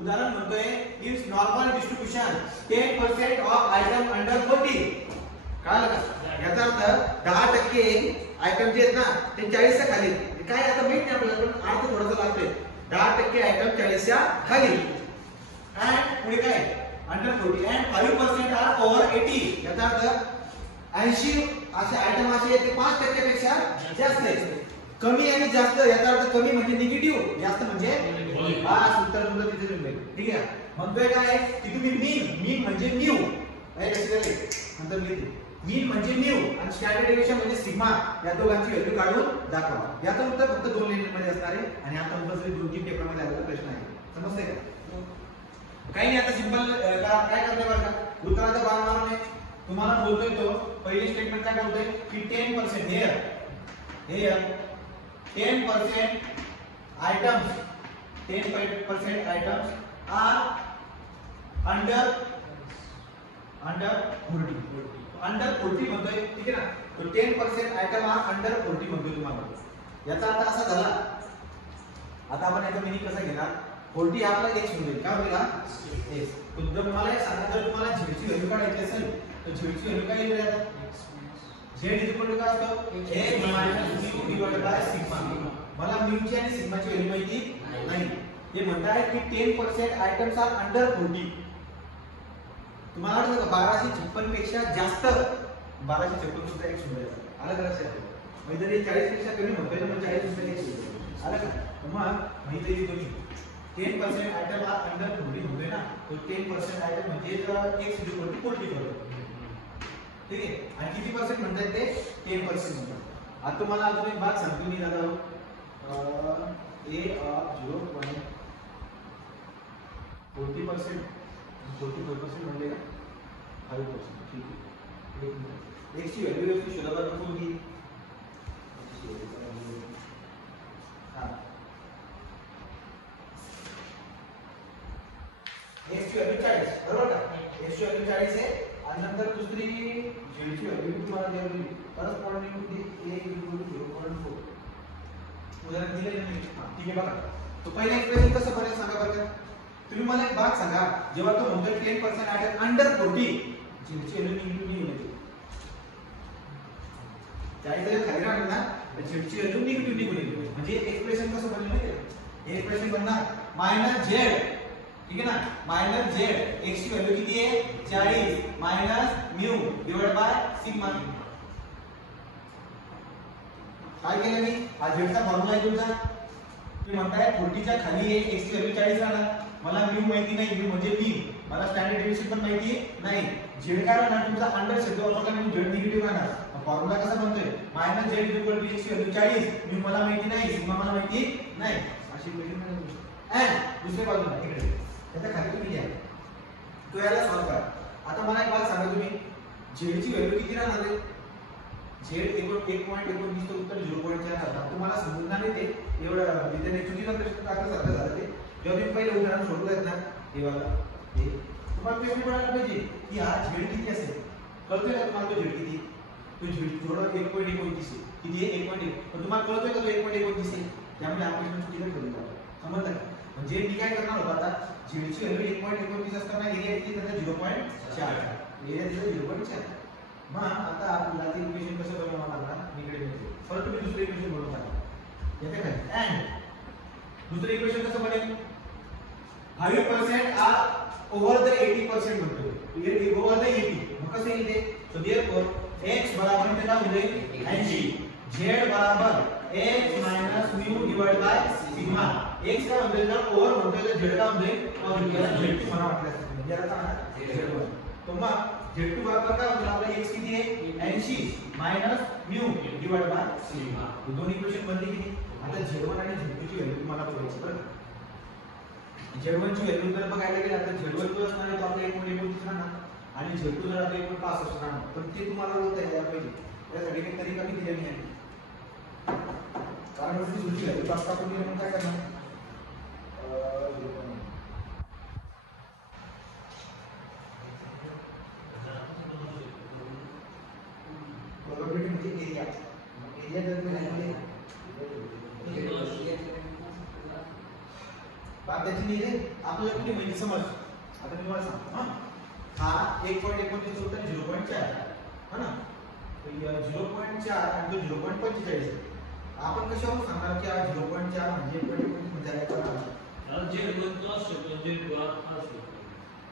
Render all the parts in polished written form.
उदाहरण म्हणतोय if normal distribution 10% of item under 40. कळलं का? याचा अर्थ 10% आयटम जे आहेत ना ते 40 च्या खाली. काय आता माहित नाही आपल्याला पण अर्थ थोडासा लागतोय. 10% आयटम 40 च्या खाली. अँड पुढे काय अंडर 40 अँड 5% आर ओव्हर 80. याचा अर्थ 80 असे आयटम असे ते 5% पेक्षा जास्त आहेत. कमी आणि जास्त याचा अर्थ कमी म्हणजे निगेटिव्ह, जास्त म्हणजे हा उत्तर तुमचं तिथे मिळेल. ठीक आहे. म्हणतोय काय की तुम्ही मीन म्हणजे म्यू हे लक्षात नंतर लिहिते. मीन म्हणजे म्यू आणि स्टँडर्ड डेविएशन म्हणजे सिग्मा या दोघांची व्हॅल्यू काढून दाखवा. याचं उत्तर फक्त 2 लाईन मध्ये असणार आहे आणि आता कंपल्सरी 2-3 पेपर मध्ये आलेला प्रश्न आहे. समजतंय का? काही नाही. आता सिंपल काय करणे बरं का उत्तराचा बाण मारणे. तुम्हाला बोलतोय तो पहिली स्टेटमेंट काय बोलतोय की 10% here 10% items 10% items are under 40 म्हणतोय. ठीक आहे ना. तो 10% आयटम हा अंडर 40 म्हणतोय तुम्हाला. याचा अर्थ असा झाला. आता आपण याचा मिनिंग कसा घेणार 40 आपला x होईल. काय होईल हा x. तुमचं तुम्हाला एक सांगा जर तुम्हाला z ची व्हॅल्यू काढायची असेल तर z ची व्हॅल्यू काय येईल आता z काय असतो x - μ / सिग्मा. मला म्यू ची आणि सिग्माची व्हॅल्यू माहिती नाही. हे म्हणतात की 10% आयटम्स आर अंडर 40. तुम्हाला वाटतं का 1256 पेक्षा जास्त 1256 सुद्धा एक सुंदर आहे. आलं का लक्षात? म्हणजे जर 40 पेक्षा कमी होतोय तर मग 40 सुद्धा एक सुंदर. आलं का? मग माहिती तुम्ही 10% आयटम हा अंडर 40 होतोय ना. तो 10% आयटम म्हणजे x = 40 होतो. ठीक आहे. आणि किती पर्सेंट म्हणतात ते 10% म्हणतात. आता तुम्हाला अजून एक बात सांगतो मी दादा a of 0.40% 44% म्हणजे का 5%. ठीक आहे. x ची व्हॅल्यू व्यवस्थित शोधा बरं कोणती. हां x ची व्हॅल्यू 40 बरोबर का. x ची व्हॅल्यू 40 आहे आणि नंतर दुसरी z ची व्हॅल्यू तुम्हाला द्यावी करस्पॉन्डिंग टू दी a = 0.4. उदाहरण दिले नाही. ठीक आहे बघा. तो पहिला एक्सप्रेशन कसं बनेल सांगा बरं. तुम्ही मला एक बात सांगा जेव्हा तो म्हणतो 10% आयटम अंडर 40 z ची व्हॅल्यू निगेटिव्ह होईल. त्याच्या खाली राहणार ना z ची व्हॅल्यू निगेटिव्ह होईल. म्हणजे एक्सप्रेशन कसं बनेल माहिती आहे. हे एक्सप्रेशन बनणार -z. ठीक आहे ना. -z x ची व्हॅल्यू किती आहे 40 - μ / सिग्मा. काय केलं मी हा z चा फॉर्म्युला आहे तुमचा. तुम्ही म्हणताय 40 च्या खाली आहे x ची व्हॅल्यू 40 राहणार. मला म्यू माहिती नाही. म्यू म्हणजे मीन. मला स्टँडर्ड डेविएशन पण माहिती नाही. z काय राहणार तुमचा अंडर शब्द वापरला म्हणून z निगेटिव्ह राहणार. फॉर्म्युला कसा बनतोय -z = x ची व्हॅल्यू 40 म्यू मला माहिती नाही सिग्मा मला माहिती नाही. अशी इक्वेशन मिळेल. अँड दुसऱ्या बाजूला इकडे त्याच्या खाली तुम्ही घ्या. तो याला सॉल्व करा. आता मला एक बात सांगा तुम्ही z ची व्हॅल्यू किती राहणार आहे. z 1.29 तर उत्तर 0.4 राहणार. तुम्हाला समजणार नाही ते एवढं इथे चुकीचा प्रश्न टाकल्यासारखं झालं ते. जेव्हा तुम्ही पहिले उदाहरण सोडवलं ना हे बघा हे तुम्हाला प्रश्न पडायला पाहिजे की हा z किती असेल. कळतोय का तुम्हाला तो z किती. तो z थोडं 1.29 किती आहे 1.1. पण तुम्हाला कळतोय का तो 1.29 आहे. त्यामुळे हा प्रश्न चुकीचा ठरला. समजलं का. म्हणजे मी काय करणार होतो आता z ची व्हॅल्यू 1.29 असताना एरिया किती त्याचा 0.4. एरिया दिला 0.4. मग आता आपल्याला ते इक्वेशन कसं बनवावं लागणार मी इकडे घेतो. परत तुम्ही दुसरे इक्वेशन बनवून टाका. येते काय अँड दुसरे इक्वेशन कसं बनेल 5% आर ओव्हर द 80% म्हणतो. ये ओव्हर द 80 मग कसं येईल ते. सो देयरफॉर x बराबर त्याला होईल 80 z बराबर x - μ / सिग्मा. x काय म्हणतो तर ओव्हर म्हणतो तर z काय म्हणतो z2 मला वाटलं असेल. म्हणजे आता z1 तो मग z2 बरोबर काय होईल आपला x किती आहे 80 - μ / सिग्मा. ही दोन इक्वेशन बनली की आता z1 आणि z2 ची व्हॅल्यू तुम्हाला बघायची बरं. z1 ची व्हॅल्यू जर बघायला गेला तर z1 जो असणार आहे तो आपला 1.29 राहणार आणि z2 जर आपला 1.65 राहणार. पण ते तुम्हाला होता यायला पाहिजे. त्यासाठी काही तरी कमी दिलेली आहे. कारण ती दुसरी व्हॅल्यू पास्ता कोणी म्हणून काय करणार प्रोबॅबिलिटी म्हणजे एरिया. एरिया जर मी लिहिले बात त्याची लिहिले आपण तुझ्या कुठे माहिती समज. आता मी तुम्हाला सांगतो हा 1.29 चं उत्तर 0.4 हा ना. तर 0.4 आणि तो 0.45. आपण कशावर सांगणार की हा 0.4 म्हणजे 1.29 म्हणजे काय? जे म्हणतो असतो जे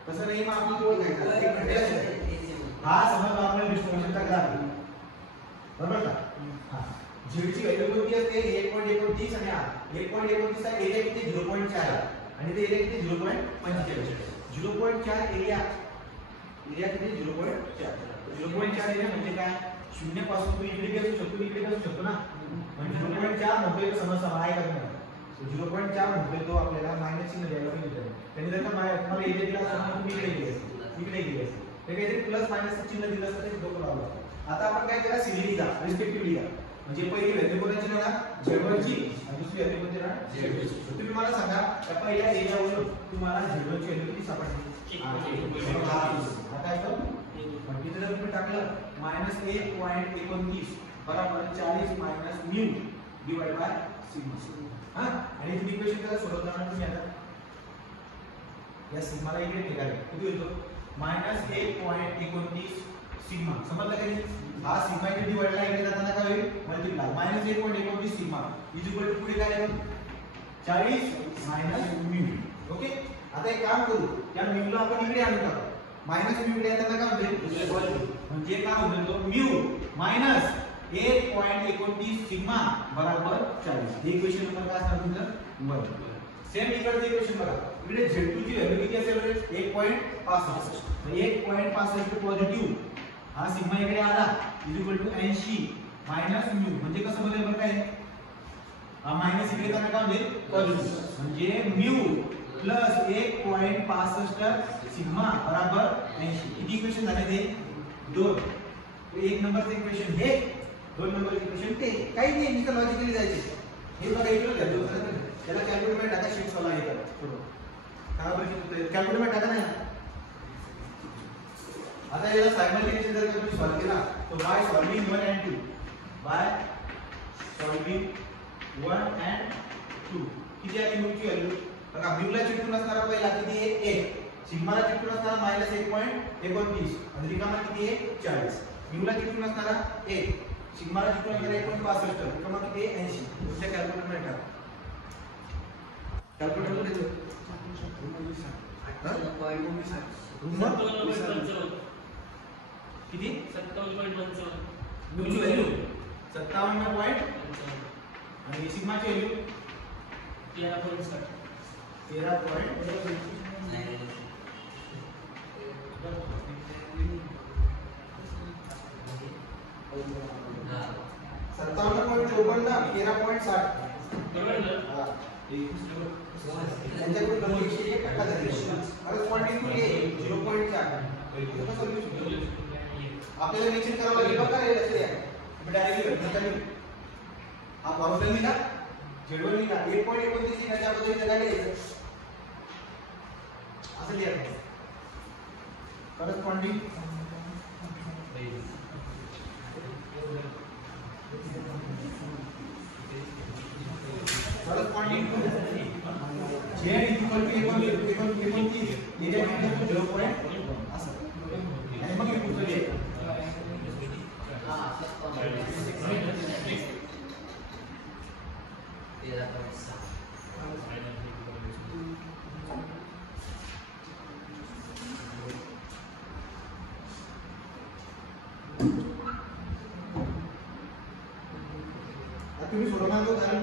तसं नाही. मग आपण ओळखायचं एक घंटे हा समज नॉर्मल डिस्ट्रीब्युशनचा ग्राफ आहे बरोबर का. हा झेडची व्हॅल्यू कोणती असते 1.29 आणि हा 1.29 चा एरिया किती 0.4 आणि ते एरिया किती 0.45. 0.4 एरिया किती 0.4 एरिया म्हणजे काय 0 पासून तू इकडे घेऊ शकतो इकडे घेऊ शकतो ना. म्हणजे 0.4 म्हणतोय समस्या आहे का तुम्हाला. 0.4 म्हणतोय तो आपल्याला मायनस चिन्ह द्यायला पाहिजे. त्यांनी जर का तुम्हाला एरिया दिला असता तुम्ही इकडे गेले असते ते काहीतरी प्लस मायनस चिन्ह दिलं असतं ते डोकं लावलं. आता आपण काय केला सिरीज लिहा रिस्पेक्टिव्ह लिहा. म्हणजे पहिली व्हॅल्यू कोणाची ना Z1 ची आणि दुसरी व्हॅल्यू कोणती ना Z2 ची. तुम्ही मला सांगा त्या पहिल्या एरियावरून तुम्हाला Z1 ची व्हॅल्यू किती सापडली. आता काय पण तिथे जर तुम्ही टाकलं -1.29 बरोबर 40 minus mu divide by sigma. हा आणि तुम्ही इक्वेशन करा सोडवताना तुम्ही आता या सिग्माला इकडे निघाले किती होतो -1.29 सिग्मा. समजलं का नाही. हा सिग्मा इथे डिवाइडला इकडे जाताना काय होईल multiply -1.29 sigma is equal to पुढे काय येईल 40 मायनस म्यू. ओके. आता एक काम करू त्या म्यूला आपण इकडे आणू टाकू. मायनस म्यू इकडे येताना काय होईल म्हणजे काय होईल तो म्यू मायनस 1.29 सिग्मा बरोबर 40. हे इक्वेशन नंबर काय असणार तुमचं 1. सेम इकडे इक्वेशन बघा इकडे Z2 ची व्हॅल्यू किती असेल 1.65. 1.65 पॉझिटिव्ह हा सिग्मा इकडे आला is equal to 80 minus mu म्हणजे कसं बदलेल बरं काय हा मायनस इकडे जाणार काय होईल पॉझिटिव्ह म्हणजे म्यू प्लस 1.65 सिग्मा बरोबर 80. किती इक्वेशन झाले ते 2. एक नंबरचं इक्वेशन हे 2 नंबर इक्वेशन ते काही नाही नुसतं लॉजिकली जायचे. हे बघा इकडे घ्या त्याला कॅल्क्युलेटर टाका शीट सॉल्व आहे बरोबर काय बरं कॅल्क्युलेटर टाका नाही. आता याला सायमल्टेनियसली जर तुम्ही सॉल्व केला तो by solving 1 and 2 by solving 1 and 2 किती आली म्यूची व्हॅल्यू बघा. म्यूला चिटकून असणारा पहिला किती आहे 1. सिग्माला चिटकून असणारा -1.29 आणि रिकामा किती आहे 40. म्यूला चिटकून असणारा 1 सिग्माला चिटकून असणारा 1.65 रिकामा किती आहे 80. तुमच्या कॅल्क्युलेटरमध्ये टाका. कॅल्क्युलेटर मध्ये किती 57.55 म्यूची व्हॅल्यू 57 आणि सिग्माची व्हॅल्यू 13.60 त्यांच्याकडून कमी 1% झाली करस्पॉन्डिंग टू ए 0.4 आपल्याला निश्चित करावं लागेल बघा हे लक्षात घ्या. मी डायरेक्टली घटना हा फॉर्म्युला लिहिला Z1 लिहिला 1.29 लिहिण्याच्या अगोदर इथे काय लिहायचं असं लिहायचं corresponding corresponding to Z equal to 1.29 area equal to 0.1 असं आणि मग हे पुढचं घे तुम्ही सोडवणार तो कारण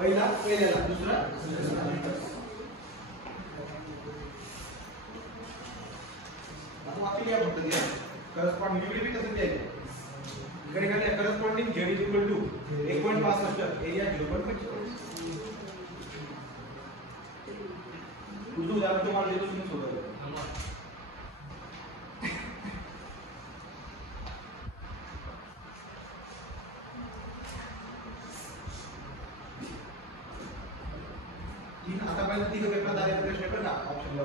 पहिला पहिल्याला दुसरा आता वाक्य लिहा फक्त ते करस्पॉन्डिंग युनिटी कसं द्यायचं इकडे काय corresponding z equal to 1.65 area 0.25 पुढचं उदाहरण तुम्हाला देतो तुम्ही सोडवा आता पहिला तिघ पेपर झाले तर प्रश्न पेपर का ऑप्शन ला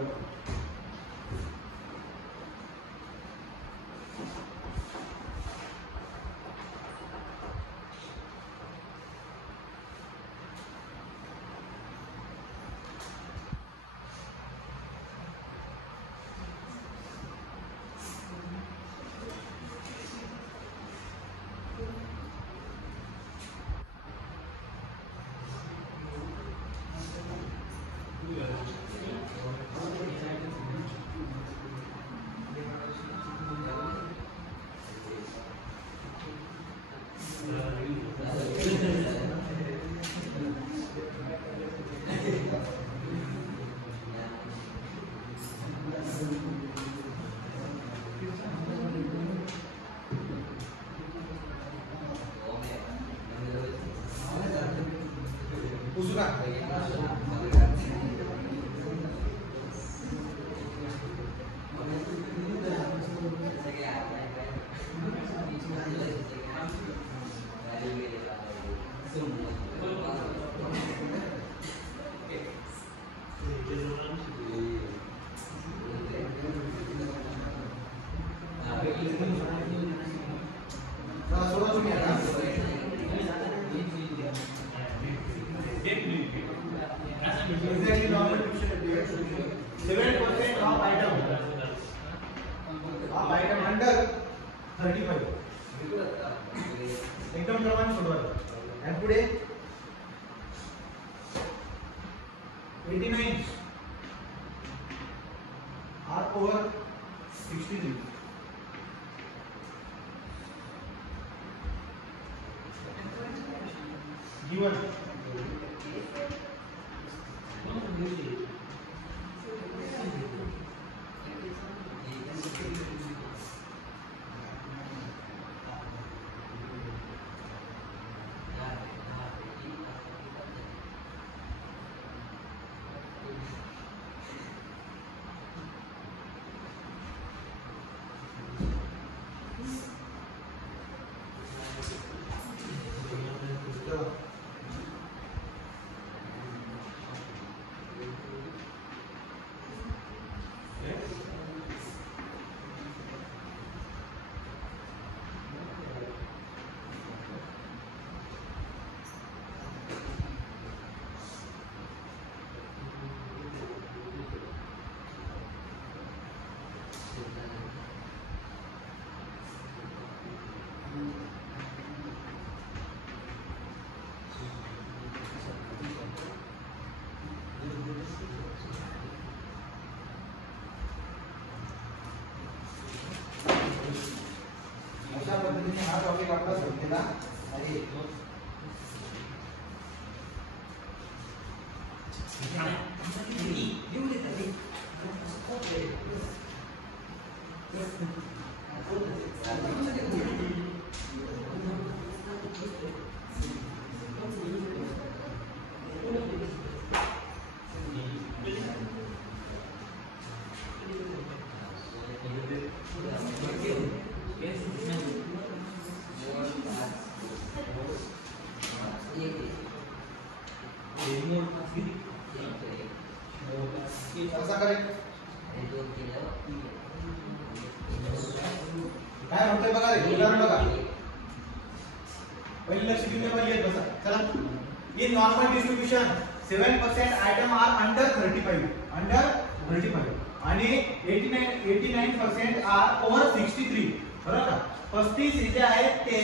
उसका exactly normal distribution 7% of item under 35 एकदम प्रमाण सोडवा आणि पुढे 89 r over 63 given अशा पद्धतीने हा टॉपिक आपला संपलेला आहे कसा करेल काय म्हणतोय बघा रे उदाहरण बघा पहिले लक्ष देऊन पाहिजे बसा चला in normal distribution 7% item are under 35 आणि 89% आर ओव्हर 63 बरोबर का? 35 जे आहेत ते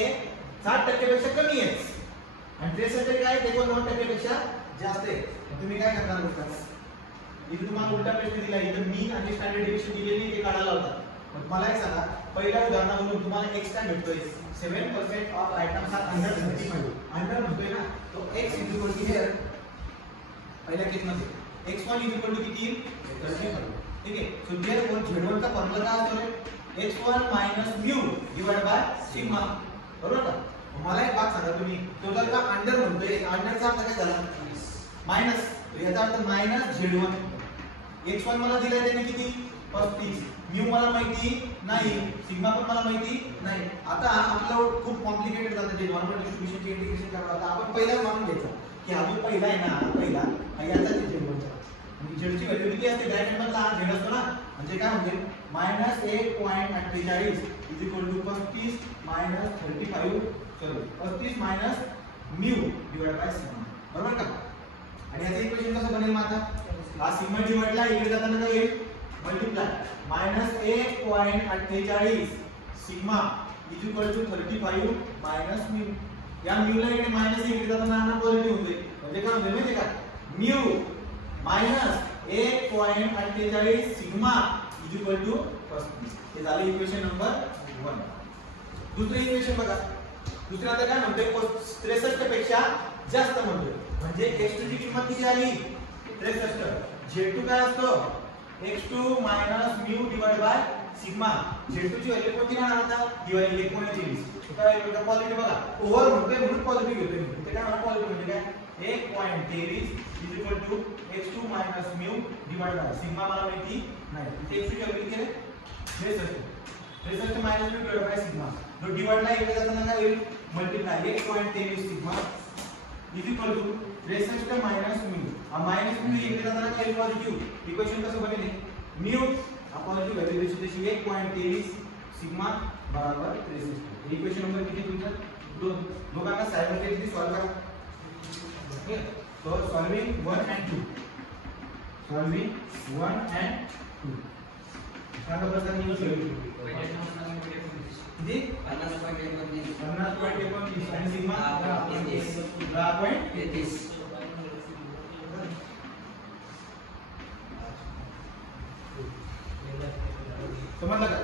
60% पेक्षा कमी आहेत आणि 63 काय ते 9% पेक्षा जास्त आहे. तुम्ही काय करणार होता? इथे तुम्हाला उलटा प्रश्न दिला, इथे मीन आणि स्टँडर्ड डेविएशन दिलेली ते काढायला होता. मग मला एक सांगा, पहिल्या उदाहरणावरून तुम्हाला x काय भेटतोय? 7% of items are under 35. Under म्हणतोय ना, तो x इक्वल टू हियर पहिल्या केस मध्ये x1 इक्वल टू किती? 35. ठीक आहे. सो देअरफॉर z1 चा फॉर्म्युला काय असतो रे? h1 mu divide by sigma. बरोबर का? मला एक बात सांगा, तुम्ही तो जर का अंडर म्हणतोय, अंडरचा अर्थ काय झाला? मायनस. याचा अर्थ मायनस z1. x1 मला दिलाय त्याने किती? 35. म्यू मला माहिती नाही, सिग्मा पण मला माहिती नाही. आता आपल्याला खूप कॉम्प्लिकेटेड जातं जे नॉर्मल डिस्ट्रीब्युशनचे इंटिग्रेशन करायला. आता आपण पहिला मानून घ्यायचा की हा जो पहिला आहे ना, पहिला हा याचा z1चा. म्हणजे z ची व्हॅल्यू किती असते? ब्रॅकेट मधला z असतो ना, म्हणजे काय म्हणते? -1.48 इज इक्वल टू 35 - 35 चलो 35 minus mu divide by sigma. बरोबर का? आणि याचं इक्वेशन कसं बनेल? मग आता हा सिग्मा डिवाइडला इकडे जाताना काय येईल? Multiply -1.48 sigma is equal to 35 minus mu. या म्यूला इकडे मायनस इकडे जाताना हा पॉझिटिव्ह होते. म्हणजे काय होते माहिती का? Mu minus 1.48 sigma is equal to 35. हे झालं इक्वेशन नंबर 1. दुसरं इक्वेशन बघा. दुसरं आता काय म्हणतोय? 63 पेक्षा जास्त म्हणतोय. म्हणजे x2 ची किंमत किती आली? 63. z2 काय असतो? x2 minus mu divide by sigma. z2 ची व्हॅल्यू कोणती राहणार आता? डिवाइड 1.23. काय वेगळा पॉझिटिव्ह बघा. ओव्हर म्हणतोय म्हणून पॉझिटिव्ह घेतोय. इथे काय म्हणा? पॉझिटिव्ह म्हणजे काय? 1.23 is equal to x2 minus mu divide by sigma मला माहिती नाही. इथे x2 ची व्हॅल्यू किती आहे? 63 minus mu divide by sigma. जो डिवाइड ला इकडे जाताना काय होईल? Multiply 1.23 sigma is equal to 63 minus mu. हा मायनस म्यू इकडे जाताना काय पॉझिटिव्ह. इक्वेशन कसं बनेल? म्यू हा पॉझिटिव्ह व्हॅल्यू देशी 1.23 सिग्मा बराबर 63. इक्वेशन नंबर किती तुमचं? 2. दोघांना सायमल्टेनियसली सॉल्व करा. Okay. So solving 1 and 2. Solving 1 and 2. सांगा बरं मी सोडवतो. किती? 50.29 आणि सिग्मा 10.33. समजलं का?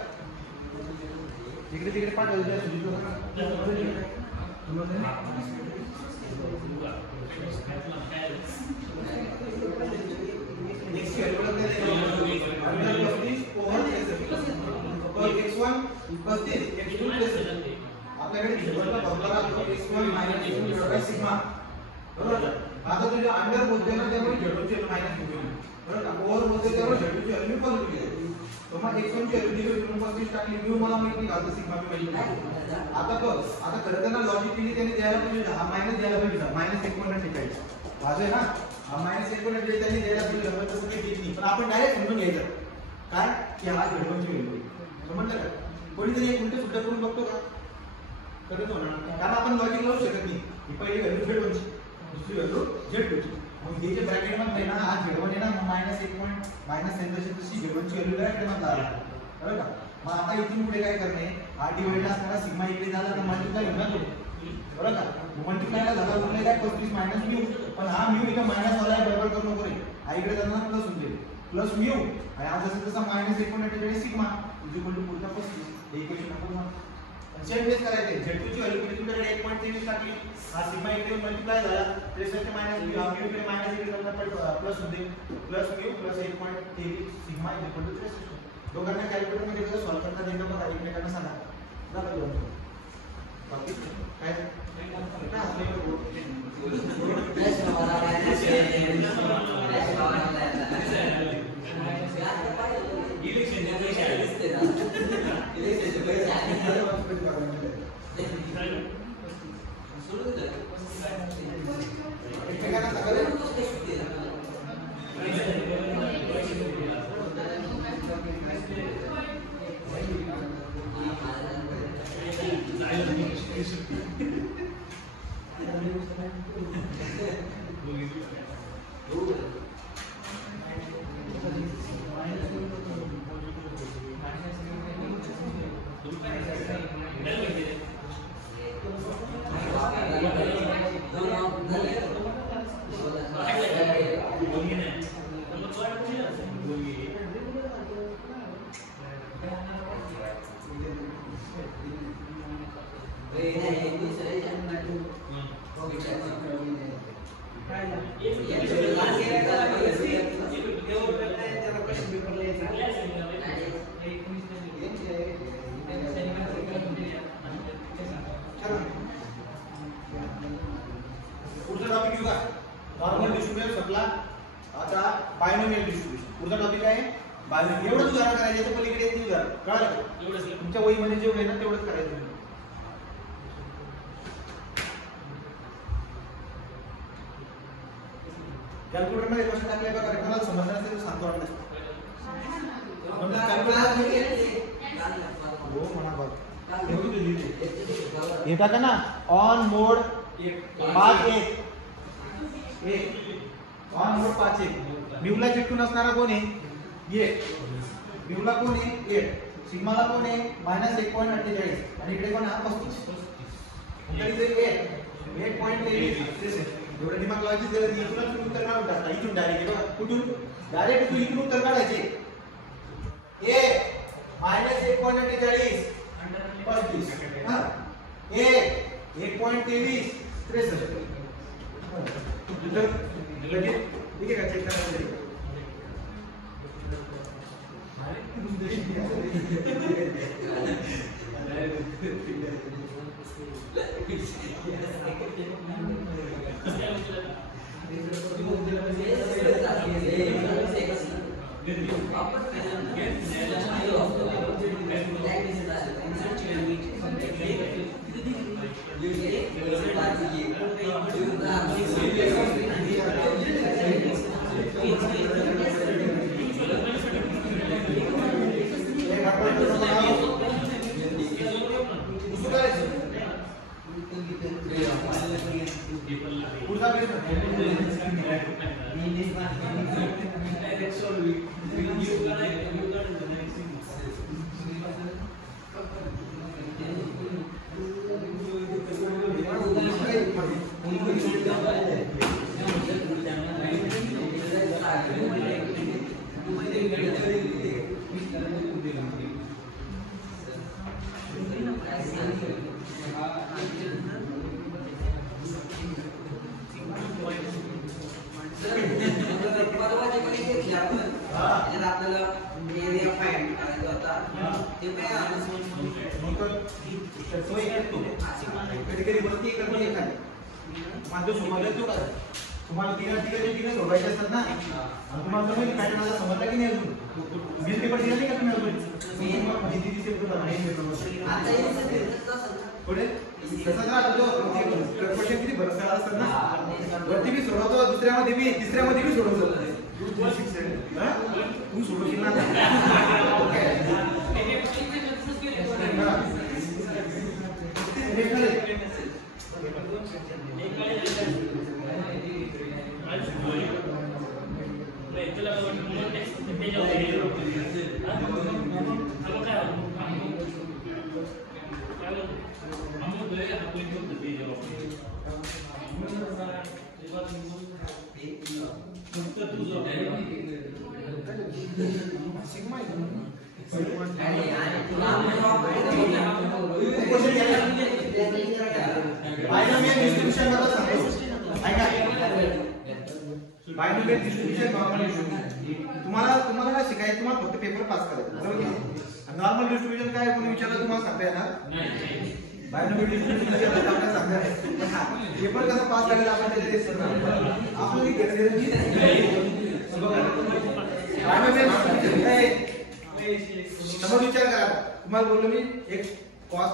इकडे तिकडे पाठवलं त्या Sujit next year x1 35 x2 आपल्याकडे z1 चा फॉर्म्युला असतो x1 - mu divide by sigma. बरोबर. आता तुझे अंडर बोलतोय ना, त्यामुळे z2 ची मायनस घेऊ. बरोबर का? ओव्हर बोलतोय त्यामुळे z2 ची व्हॅल्यू पॉझिटिव्ह घेऊ. तो मग x1 ची व्हॅल्यू दिली म्हणून 35 टाकली. म्यू मला माहित नाही का? सिग्मा मी माहित नाही. आता बघ, आता खरं तर ना लॉजिकली त्याने द्यायला पाहिजे, हा मायनस द्यायला पाहिजे, -1.43 वाजव आहे ना. हा -1.43 त्यांनी द्यायला पाहिजे. तसं काही देत नाही, पण आपण डायरेक्ट समजून घ्यायचं काय की हा z1 ची व्हॅल्यू. समजलं का? कोणीतरी एक उलट सुद्धा करून बघतो का? करत होणार. कारण आपण लॉजिक लावू शकत नाही. ही पहिली व्हॅल्यू z1 ची, दुसरी व्हॅल्यू z2 ची. मग हे जे ब्रॅकेट मध्ये ना हा z1 आहे ना, -1 z1 ची व्हॅल्यू ब्रॅकेट मध्ये आला. बरोबर का? मग आता इथून पुढे काय करणे? हा डिवाइड असताना सिग्मा इकडे झाला तर मल्टिप्लाय होणार तो. बरोबर का? मल्टिप्लायला झाला उरले काय? 35 मायनस म्यू. पण हा म्यू इथं मायनस वाला आहे, बरोबर करू नको रे. हा इकडे जाताना प्लस होईल. प्लस म्यू आणि हा जसं तसा -1.48 सिग्मा इज इक्वल टू पुढचा 35. हे इक्वेशन नंबर 1. सेम बेस करायचे. z2 ची व्हॅल्यू किती तुमच्याकडे 1.23 टाकली. हा सिग्मा इकडे मल्टिप्लाय झाला 63 मायनस म्यू. हा म्यू इकडे मायनस इकडे जाताना प्लस होते. Plus mu plus 1.23 sigma is equal to 63. दोघांना कॅल्क्युलेटर मध्ये कसं सॉल्व करता येईल बघा. एकमेकांना सांगा. झालं दोन. बाकी काय? पुढचा टॉपिक घेऊ का? नॉर्मल डिस्ट्रीब्युशन संपला. आता बायनोमियल डिस्ट्रीब्युशन. पुढचा टॉपिक आहे बायनोमियल. एवढंच उदाहरण करायचं आहे, पलीकडे येते उदाहरण कळलं का? एवढंच तुमच्या वहीमध्ये जेवढं आहे ना तेवढंच करायचं. कॅल्क्युलेटर मध्ये क्वेश्चन टाकले बघा, कोणाला समजणार असेल तर सांगतो आपण. हे टाका ना ऑन मोड 5-1 ऑन मोड 5-1. म्यूला चिटकून असणारा कोण आहे? 1. म्यूला कोण आहे? 8. सिग्माला कोण आहे? -1.48 आणि इकडे कोण आहे? 35. इथे 8.23. एवढं दिमाग लावायची गरज नाही. इथूनच तुम्ही उत्तर काढून टाकता. इथून डायरेक्ट बघा कुठून डायरेक्ट तू इथून उत्तर काढायचे. ए -1.48 35 हां ए 1.23 63. इथं लगेच ठीक आहे का? चेक करायचं. तुम्हाला तिघे सोडवायचे असतात ना. तुम्हाला तर पॅटर्न आता समजला की नाही अजून? न्यूज पेपर दिला नाही का तुम्ही अजून? पुढे तसंच राहतो क्वेश्चन किती भरसा असतात ना. वरती बी सोडवतो, दुसऱ्यामध्ये बी, तिसऱ्यामध्ये बी सोडवतो. तू सोडवशील ना. बायनोमियल डिस्ट्रीब्युशन बद्दल सांगतो ऐका. बायनोमियल डिस्ट्रीब्युशन नॉर्मल डिस्ट्रीब्युशन तुम्हाला शिकायचं. तुम्हाला फक्त पेपर पास करायचं बरोबर की. नॉर्मल डिस्ट्रीब्युशन काय कोणी विचारलं तुम्हाला सांगता येणार नाही. बायनोमियल डिस्ट्रीब्युशन आपल्याला सांगणार आहे. पेपर कसा पास करायला आपण त्याचे टेस्ट करणार. आपली बायनोमियल डिस्ट्रीब्युशन काय समोर विचार करा. तुम्हाला बोललो मी एक टॉस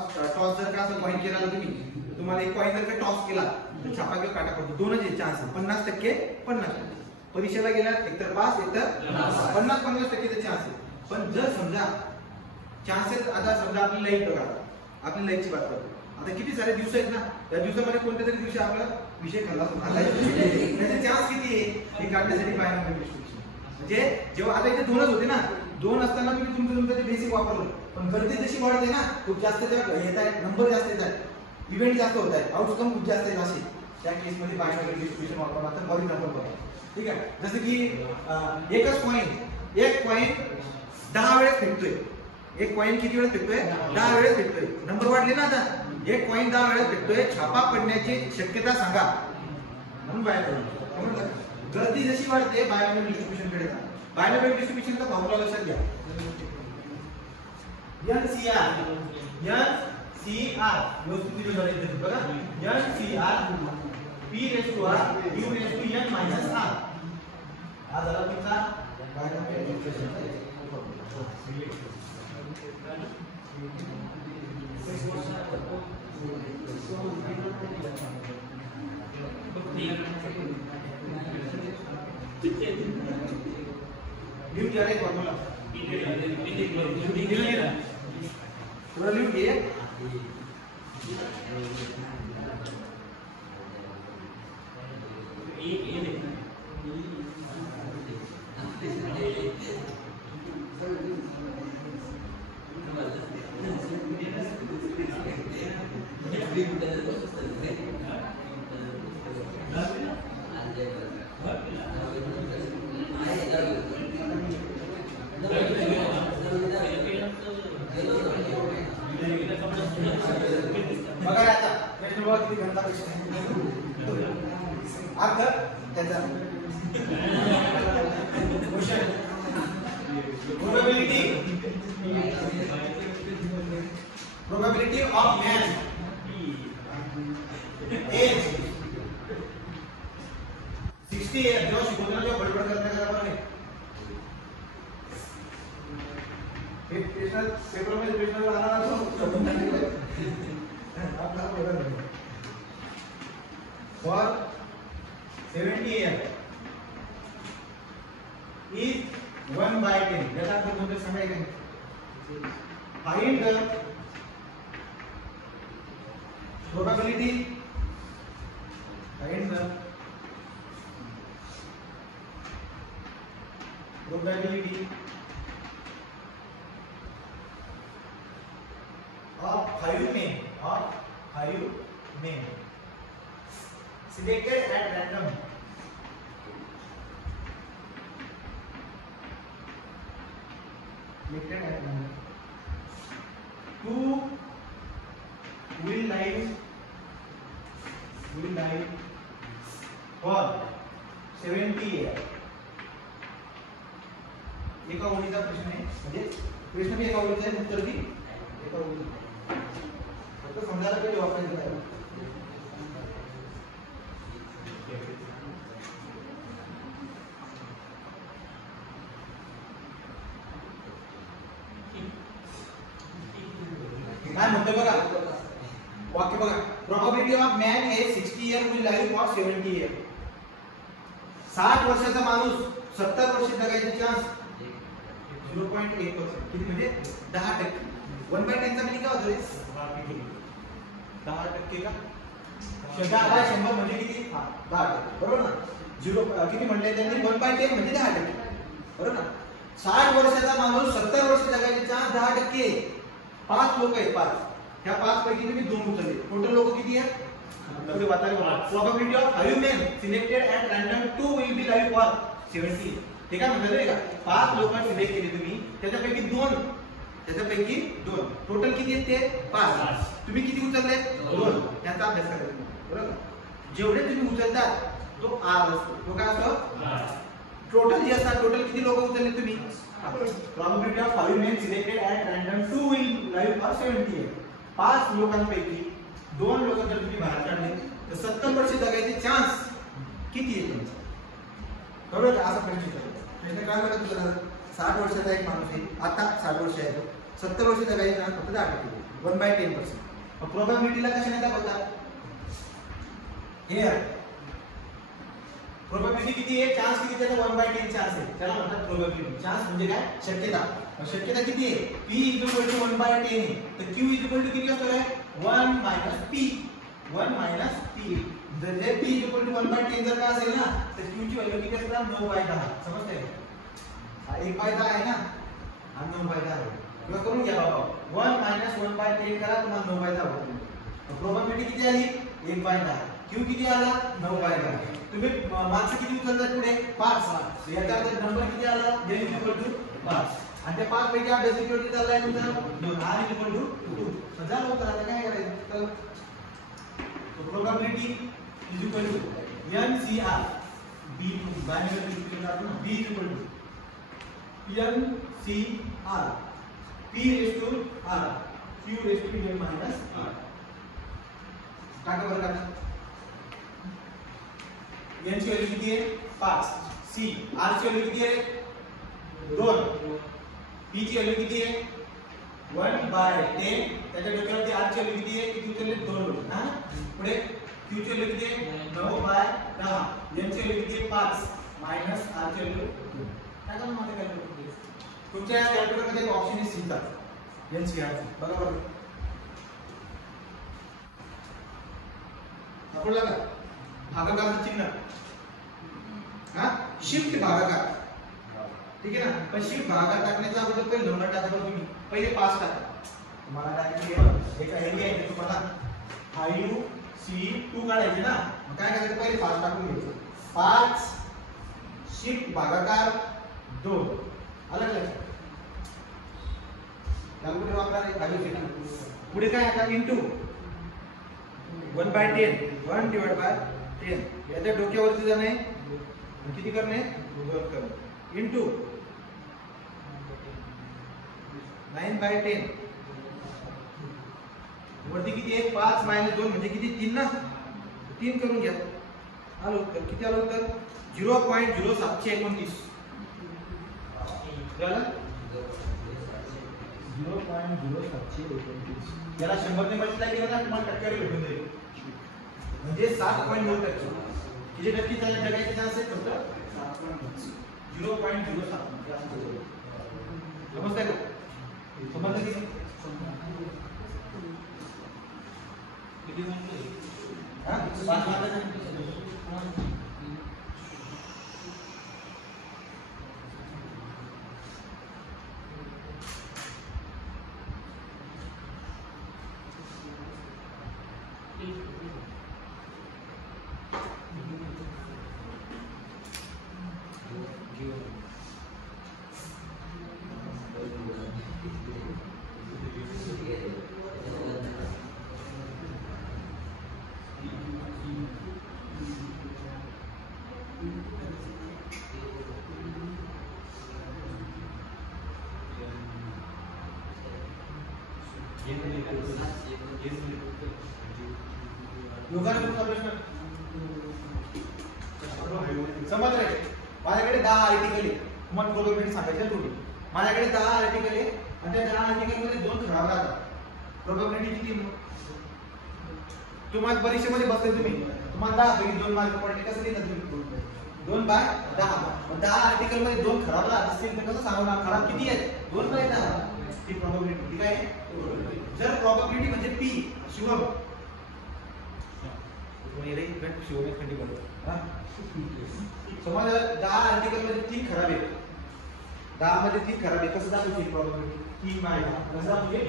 जर का असं कॉइन केला ना तुम्ही, तुम्हाला एक कॉइन जर का टॉस केला तर छापा किंवा काटा पडतो. दोनच चान्स 50% 50%. परीक्षेला गेल्यात एकतर पास एकतर 50-50% चान्स आहे. पण जर समजा चान्सेस आता समजा आपली लाईफ बघा, आपली लाईफची बात करतो. आता किती सारे दिवस आहेत ना, त्या दिवसामध्ये कोणत्या तरी दिवशी आपला विषय खाल्ला त्याचे चान्स किती आहे हे काढण्यासाठी बायनोमियल डिस्ट्रीब्युशन. म्हणजे जेव्हा आता इथे दोनच होते ना, दोन असताना तुम्ही तुमचं ते बेसिक वापरलं. पण गणित जशी वाढते ना खूप जास्त येत आहे, नंबर जास्त येत आहे, इव्हेंट जास्त होत आहे, आउटकम खूप जास्त येत असे त्या केसमध्ये बायनोमियल डिस्ट्रीब्युशन वापरला तर बरीच नंबर बघा. ठीक आहे. जसं की एकच कॉइन, एक कॉइन 10 वेळेस फेकतोय. एक कॉइन किती वेळेस फेकतोय? 10 वेळेस फेकतोय. नंबर वाढले ना आता एक कॉइन 10 वेळेस भेटतोय, छापा पडण्याची शक्यता सांगा म्हणून बाहेर पडलं. गर्दी जशी वाढते बायनॉमियल डिस्ट्रीब्युशन कडे जा. बायनॉमियल डिस्ट्रीब्युशनचा फॉर्म्युला लक्षात घ्या. NCR व्यवस्थित लिहून झाले बघा. NCR P raised to R U raised to N minus R. हा झाला तुमचा बायनॉमियल डिस्ट्रीब्युशनचा लिहून घ्या रे फॉर्म्युला. थोडा लिहून घे. बघा आता प्रश्न बघा किती घंटा पेक्षा आता त्याचा question probability of man age 60 years जो शिकवतो जो बडबड करता बरं नाही. हे पेपर मध्ये प्रश्न आला असतो आपला बघा. for 70 years is 1/10. याचा अर्थ म्हणजे सांगायचं find the probability of 5 men selected at random who will live for 70 years. एका ओळीचा प्रश्न आहे, म्हणजे प्रश्न भी एका ओळीचा आहे, उत्तर भी एका ओळीचं. फक्त समजायला काही वापरायचं काय. काय म्हणतो बघा वाक्य बघा. Probability of man age 60 year will live for 70 year. 60 वर्षाचा माणूस 70 वर्ष जगायचे चान्स 0.8%. किती म्हणजे 10%. 1/10 चा म्हणजे काय होतं रे? 10% का? 100 म्हणजे किती? 10%. बरोबर ना? 0 किती म्हणले त्यांनी? 1/10 म्हणजे 10%. बरोबर ना? 60 वर्षाचा माणूस 70 वर्ष जगायचे चान्स 10%. 5 लोक आहेत 5. ह्या 5 पैकी तुम्ही 2 उचलले. टोटल लोक किती आहेत? पुढे वाचायला बघा. Probability of 5 men selected at random 2 will be live for 70. ठीक आहे म्हणजे नाही का 5 लोकांना सिलेक्ट केले तुम्ही, त्याच्यापैकी 2 टोटल किती आहेत ते 5. तुम्ही किती उचलले? 2. त्याचा अभ्यास करायचा. बरोबर. जेवढे तुम्ही उचलतात तो आर असतो. तो काय असतो? टोटल जे असतात टोटल किती लोक उचलले तुम्ही? Probability of 5 men selected at random 2 will live for 70 years. 5 लोकांपैकी 2 लोक जर तुम्ही बाहेर काढले तर 70 वर्ष जगायचे चान्स किती आहे तुमचा? बरोबर. असा प्रश्न काय म्हणतात तुला? 60 वर्षाचा एक माणूस आहे, आता 60 वर्ष आहे, 70 वर्ष जगायचे चान्स फक्त 10%. 1/10%. प्रोबॅबिलिटीला कशाने दाखवतात? हिअर प्रोबॅबिलिटी किती आहे? चान्स किती? त्याचा 1/10 चान्स आहे. त्याला म्हणतात प्रोबॅबिलिटी. चान्स म्हणजे काय? शक्यता. शक्यता किती आहे? P = 1/10 आहे. तर Q = किती असतो रे? 1 - P. 1 - P. जर P = 1/10 जर का असेल ना तर Q ची व्हॅल्यू किती असणार? 9/10. समजतंय का? हा 1/10 आहे ना, हा 9/10 आहे. किंवा करून घ्या बाबा 1 - 1/10 करा, तुम्हाला 9/10 होईल. प्रोबॅबिलिटी किती आली? 1/10. Q किती आला? 9/10. तुम्ही मार्क्स किती उचलतात पुढे? 5. याचा अर्थ नंबर किती आला? n = 5. आणि त्या 5 पैकी अभ्यास किती चाललाय तुमचा? 2. r = 2. झालं उत्तर. आता काय करायचं? टोटल. तो probability is equal to NCR B binary distribution आपण B is equal to NCR P raise to R Q raise to N minus R. टाका बरं टाका. N ची व्हॅल्यू किती आहे 5. C R ची व्हॅल्यू किती आहे 2. P ची व्हॅल्यू किती आहे 1/10. त्याच्या डोक्यावरती R ची व्हॅल्यू किती आहे किती उचलले 2. हां पुढे Q ची व्हॅल्यू किती आहे 9/10. N ची व्हॅल्यू किती आहे 5 मायनस R ची व्हॅल्यू 2. टाका मग माझ्या कॅल्क्युलेटर. तुमच्या कॅल्क्युलेटर मध्ये एक ऑप्शन आहे C चा NCR बरोबर. आपण लगा भागाकाराचं चिन्ह हा शिफ्ट भागाकार ठीक आहे ना. पण शिफ्ट भागाकार टाकण्याचा अगोदर पहिले नंबर टाका. तुम्ही पहिले 5 टाका. तुम्हाला टाकायचे आहे एका एरिया आहे तुम्हाला 5C2 काढायचे ना. मग काय करायचं पहिले 5 टाकून घ्यायचं. 5 शिफ्ट भागाकार 2 आलं का लक्षात. कॅल्क्युलेटर वापरा रे खाली. पुढे काय आता इनटू 1/10 1 डिवाइड बाय 10. याच्या डोक्यावरती जाणे किती करणे 2 करणे इनटू 9/10 वरती किती आहे 5 - 2 म्हणजे किती 3 ना. 3 करून घ्या. आलं उत्तर. किती आलं उत्तर 0.0729 झालं 0.0729. याला 100 ने मल्टिप्लाय केलं ना तुम्हाला टक्केवारी भेटून जाईल. म्हणजे 7.9%. किती टक्के त्याला जगायचे चान्स आहे फक्त 7.9. 0.07. समजतंय का समजलं की किती म्हणतोय हां 5 मार्क. योगाचा प्रश्न समज रे. माझ्याकडे 10 आर्टिकल आहे. तुम्हाला प्रोबॅबिलिटी सांगायचं तुम्ही. माझ्याकडे 10 आर्टिकल आहे आणि त्या 10 आर्टिकल मध्ये 2 खराब राहतात. प्रोबॅबिलिटी किती मग तुम्हाला परीक्षेमध्ये बसले तुम्ही तुम्हाला 10 पैकी 2 मार्क पडले कसं लिहिलं तुम्ही 2/10. 10 आर्टिकल मध्ये 2 खराब राहत असतील तर कसं सांगणार खराब किती आहेत 2/10. ती प्रोबॅबिलिटी ठीक आहे. जर प्रोबॅबिलिटी म्हणजे P शुभम मेरे गट शिवने खंडी बरोबर हां समज 10 आर्टिकल मध्ये 3 खराब आहेत. 10 मध्ये 3 खराब आहे कसं दाखवायची प्रोबॅबिलिटी 3/10. कसं म्हणजे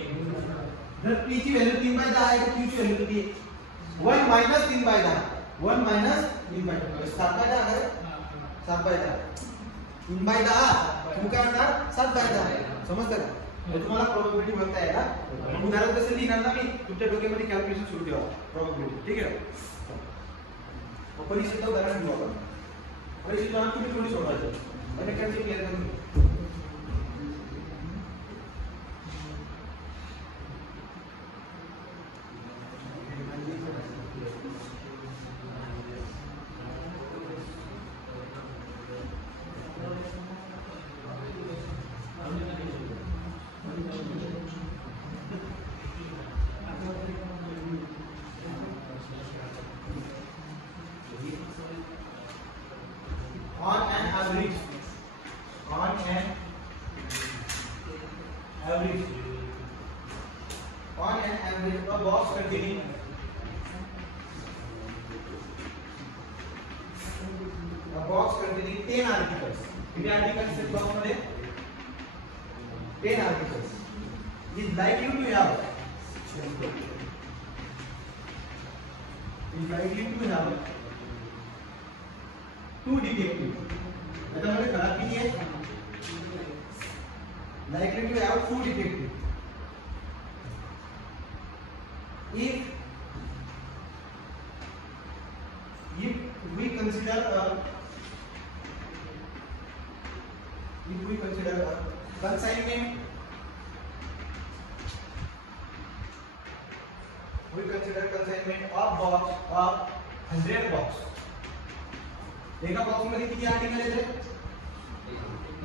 जर P ची व्हॅल्यू 3/10 आहे तर Q ची व्हॅल्यू किती आहे 1 - 3/10. 1 - 3/10 7/10 आहे 7/10. 3/10 Q काय होणार 7/10. समजतं का. तुम्हाला प्रोबॅबिलिटी म्हणता आहे ना. उदाहरण कसं लिहिणार ना मी तुमच्या डोक्यामध्ये कॅल्क्युलेशन सुरू ठेवा प्रोबॅबिलिटी ठीक आहे. परीक्षेचं उदाहरण घेऊ आपण. परीक्षेचं तुम्ही थोडी सोडवायचं म्हणजे कॅल्क्युलेशन क्लिअर करून on an average a box containing a box containing 10 articles. किती articles आहेत box मध्ये 10 articles is likely to have two defectives. त्याच्यामध्ये खराब किती आहे likely to have 2 defectives. If consignment, we consider consignment of box of 100 box. एका box मध्ये किती आर्टिकल आहेत रे?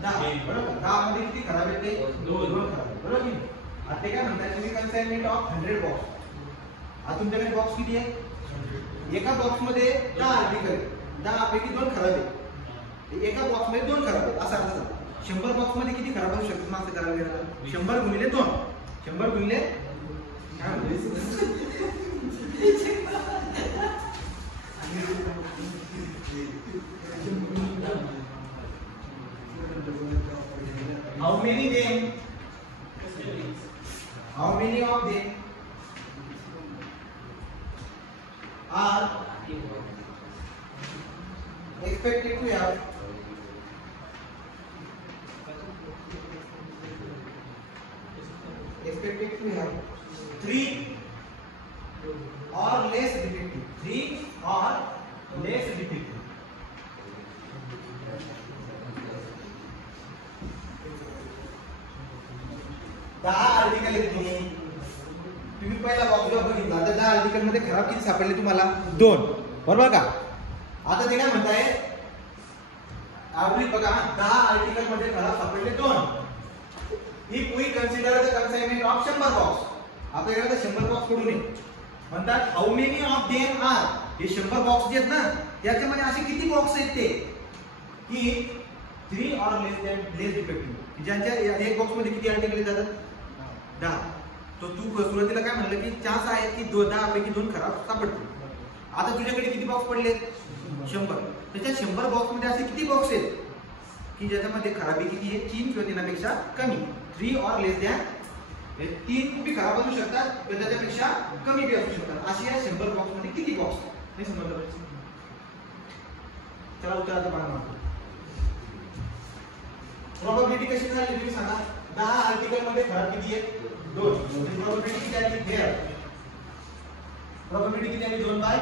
10. बरोबर. 10 मध्ये किती खराब येते? 2 खराब. बरोबर की? आता ते काय म्हणतात तुम्ही consignment of 100 box. आता तुमच्याकडे बॉक्स किती आहे? एका बॉक्स मध्ये 10 आर्टिकल आहेत. 10 पैकी 2 खराब आहेत. एका बॉक्स मध्ये 2 खराब आहेत असा अर्थ झाला. 100 बॉक्स मध्ये किती खराब होऊ शकतात मागचं करायला गेलं? 100 गुणिले 2. 100 गुणिले काय म्हणते? How many them? How many of them are expected to have three or less defective? 3 or less defective. दहा आर्टिकल आहेत तुम्ही पहिला बॉक्स जेव्हा बघितला तर 10 आर्टिकल मध्ये खराब किती सापडले तुम्हाला? 2. बरोबर का? आता ते काय म्हणताय ऍव्हरेज बघा 10 आर्टिकल मध्ये खराब सापडले 2. If we consider the consignment of 100 box. आता इकडे 100 बॉक्स कडून म्हणतात how many of them are. हे 100 बॉक्स जे आहेत ना याच्यामध्ये असे किती बॉक्स आहेत ते की 3 और लेस डिफेक्टिव्ह. ज्यांच्या एक बॉक्स मध्ये किती आर्टिकल येतात? 10. तो तू सुरुवातीला काय म्हणलं की चान्स आहे की 10 पैकी 2 खराब सापडतील. आता तुझ्याकडे किती बॉक्स पडले? 100. त्याच्या 100 बॉक्स मध्ये असे किती बॉक्स आहेत की ज्याच्यामध्ये खराबी किती आहे? 3 किंवा त्यापेक्षा कमी. 3 और लेस दॅन. 3 बी खराब असू शकतात किंवा त्याच्यापेक्षा कमी बी असू शकतात. अशी या 100 बॉक्स मध्ये किती बॉक्स हे समजलं. चला उत्तर आता बघा. प्रोबॅबिलिटी कशी झाली तुम्ही सांगा. 10 आर्टिकल मध्ये खराब किती आहे? 2. म्हणजे प्रोबॅबिलिटी किती आली? फेअर. प्रोबॅबिलिटी किती आली? 2/10.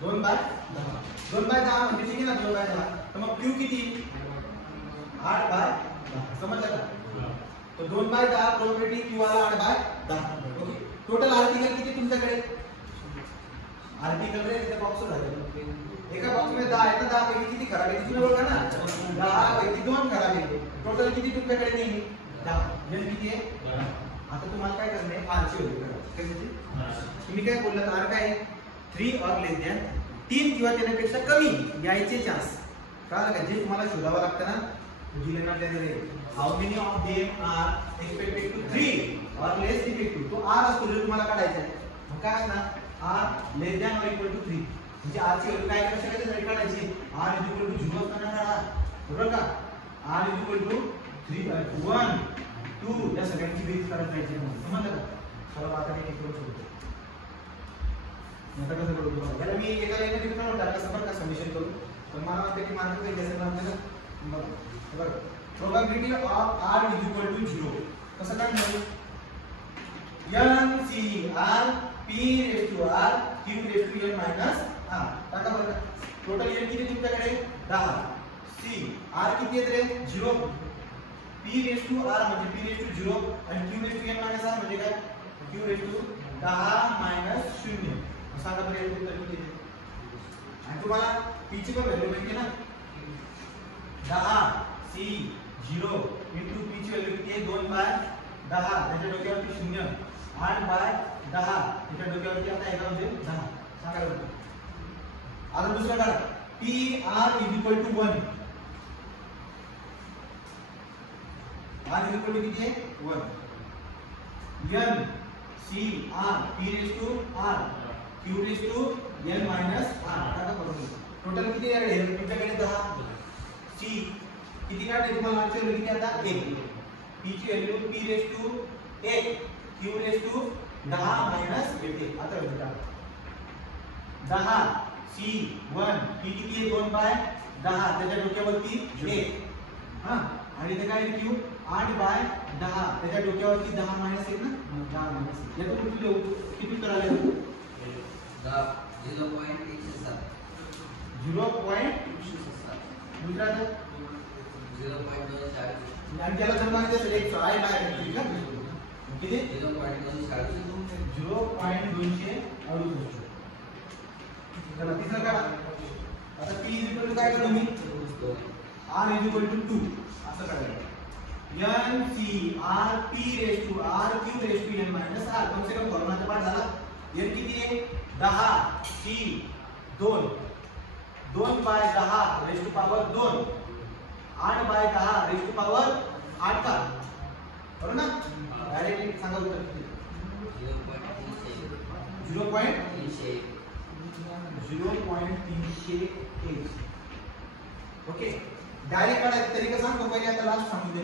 2/10. 2/10 म्हणजे किती ना? 2/10. तर मग क्यू किती? 8/10. समजलं का? तो 2/10 प्रोबॅबिलिटी क्यू आला 8/10. ओके. टोटल आर्टिकल किती तुमच्याकडे? आर्टिकल रे त्या बॉक्स झाले. एका बॉक्स मध्ये 10 आहे तर 10 पैकी किती खराब आहे? तुम्ही ओळखा ना. 10 पैकी 2 खराब आहे. टोटल किती तुमच्याकडे नाही? 10. म्हणजे किती आहे? आता तुम्हाला काय करणे? आर ची व्हॅल्यू करायची. तुम्ही काय बोललात? आर काय आहे? 3 और लेस दॅन. 3 किंवा त्यापेक्षा कमी यायचे चान्स. कळलं का? जे तुम्हाला शोधावं लागतं ना दिले ना त्याने how many of them are expected to 3 or less defective. तो आर असतो जो तुम्हाला काढायचा आहे. मग काय असणार? आर लेस दॅन और इक्वल टू 3. म्हणजे आर ची व्हॅल्यू काय करायची? त्यासाठी काढायची. आर इज इक्वल टू 0 असताना काढा. बरोबर का? आर इज इक्वल टू 3 1 2 या सगळ्यांची बेरीज करायची पाहिजे. समजलं का? चला आता मी एक करून सोडतो. आता कसं करू तुम्हाला? याला मी एका लाईनने डिफरंट टाका सबर का समेशन करू. पण मला वाटतं की मार्क काही जास्त आपल्याला बघा. Probability of R is equal to 0. कसं काय मिळेल? n c r p raised to r q raised to n minus r. टाका बरं. टोटल n किती तुमच्याकडे? 10. c r किती आहेत रे? 0. p raised to r म्हणजे p raised to 0 आणि q raised to n minus r म्हणजे काय? q raised to 10 minus 0. सांगा बरं याची व्हॅल्यू किती आहे? आणि तुम्हाला p ची पण व्हॅल्यू माहिती आहे ना? 10 c 0 into p ची व्हॅल्यू किती आहे? 2/10. त्याच्या डोक्यावरती 0. 8/10 त्याच्या डोक्यावरती आता एका म्हणजे 10. सांगा बरं. आता दुसरा काढा. p r is equal to 1. r is equal to किती आहे? 1. n c r p raised to r q raised to n minus r. आता बरोबर. टोटल किती आहे? तुमच्याकडे 10. c किती काढते तुम्हाला? मागच्या व्हॅल्यू किती आता? 1. p ची value p raised to 1 q raised to 10 minus 1. आता व्हॅल्यू टाका. 10 c 1 p किती आहे? 2/10 त्याच्या डोक्यावरती 1. हां आणि ते काय q 8/10 त्याच्या डोक्यावरती 10 minus 1 ना? 10 minus 1. यातून किती किती उत्तर आले? 0.167. दुसरा आणि त्याला जमा असेल एक आहे बाहेर ठीक आहे किती 0.268 चला तिसरा काढा आता p इक्वल टू काय करू मी r इक्वल टू 2 असं काढायचं n c r p raise to r q raise to n minus r कम से कम फॉर्म्युलाचा पाठ झाला n किती आहे 10 c 2 2/10 raise to power 2 8/10 raise to power 8 का बरोबर ना डायरेक्टली सांगा उत्तर किती 0.301 ओके डायरेक्ट काढायचं तरी कसं सांगतो पहिले आता लास्ट सांगू दे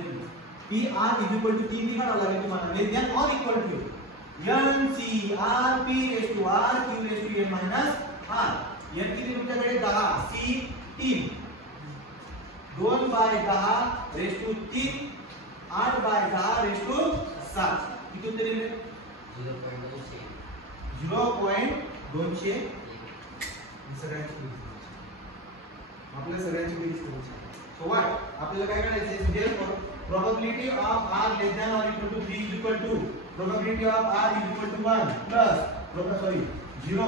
p r इक्वल टू 3 काढावं लागेल तुम्हाला less than or equal to n c r p raise to r q raise to n minus r n किती तुमच्याकडे 10 c 3 2/10 raise to 3 8/10 raise to 7 किती उत्तर येईल 0.201 आपल्या सगळ्यांची बेरीज करायची सो व्हॉट आपल्याला काय करायचं आहे म्हणजे probability of r less than or equal to 3 equal to probability of r equal to 1 plus 0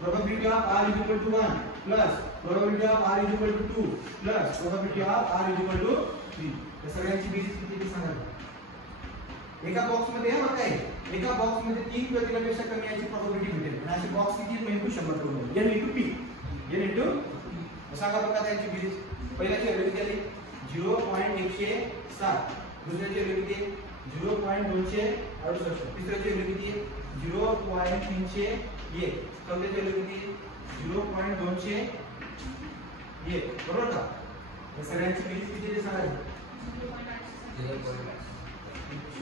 probability of r equal to 1 plus probability of r equal to 2 plus probability of r equal to 3 या सगळ्यांची बेरीज किती ते सांगा एका box मध्ये मग काय एका बॉक्स मध्ये 3 प्रतिकापेक्षा कमी याची प्रोबॅबिलिटी भेटेल आणि असे बॉक्स किती इनटू 100 करून n into p n into सांगा बघा त्याची बेरीज पहिल्याची व्हॅल्यू किती आली 0.107 दुसऱ्याची व्हॅल्यू किती 0.268 तिसऱ्याची व्हॅल्यू किती 0.301 चौथ्याची व्हॅल्यू किती 0.201 बरोबर का या सगळ्यांची बेरीज किती ते सांगा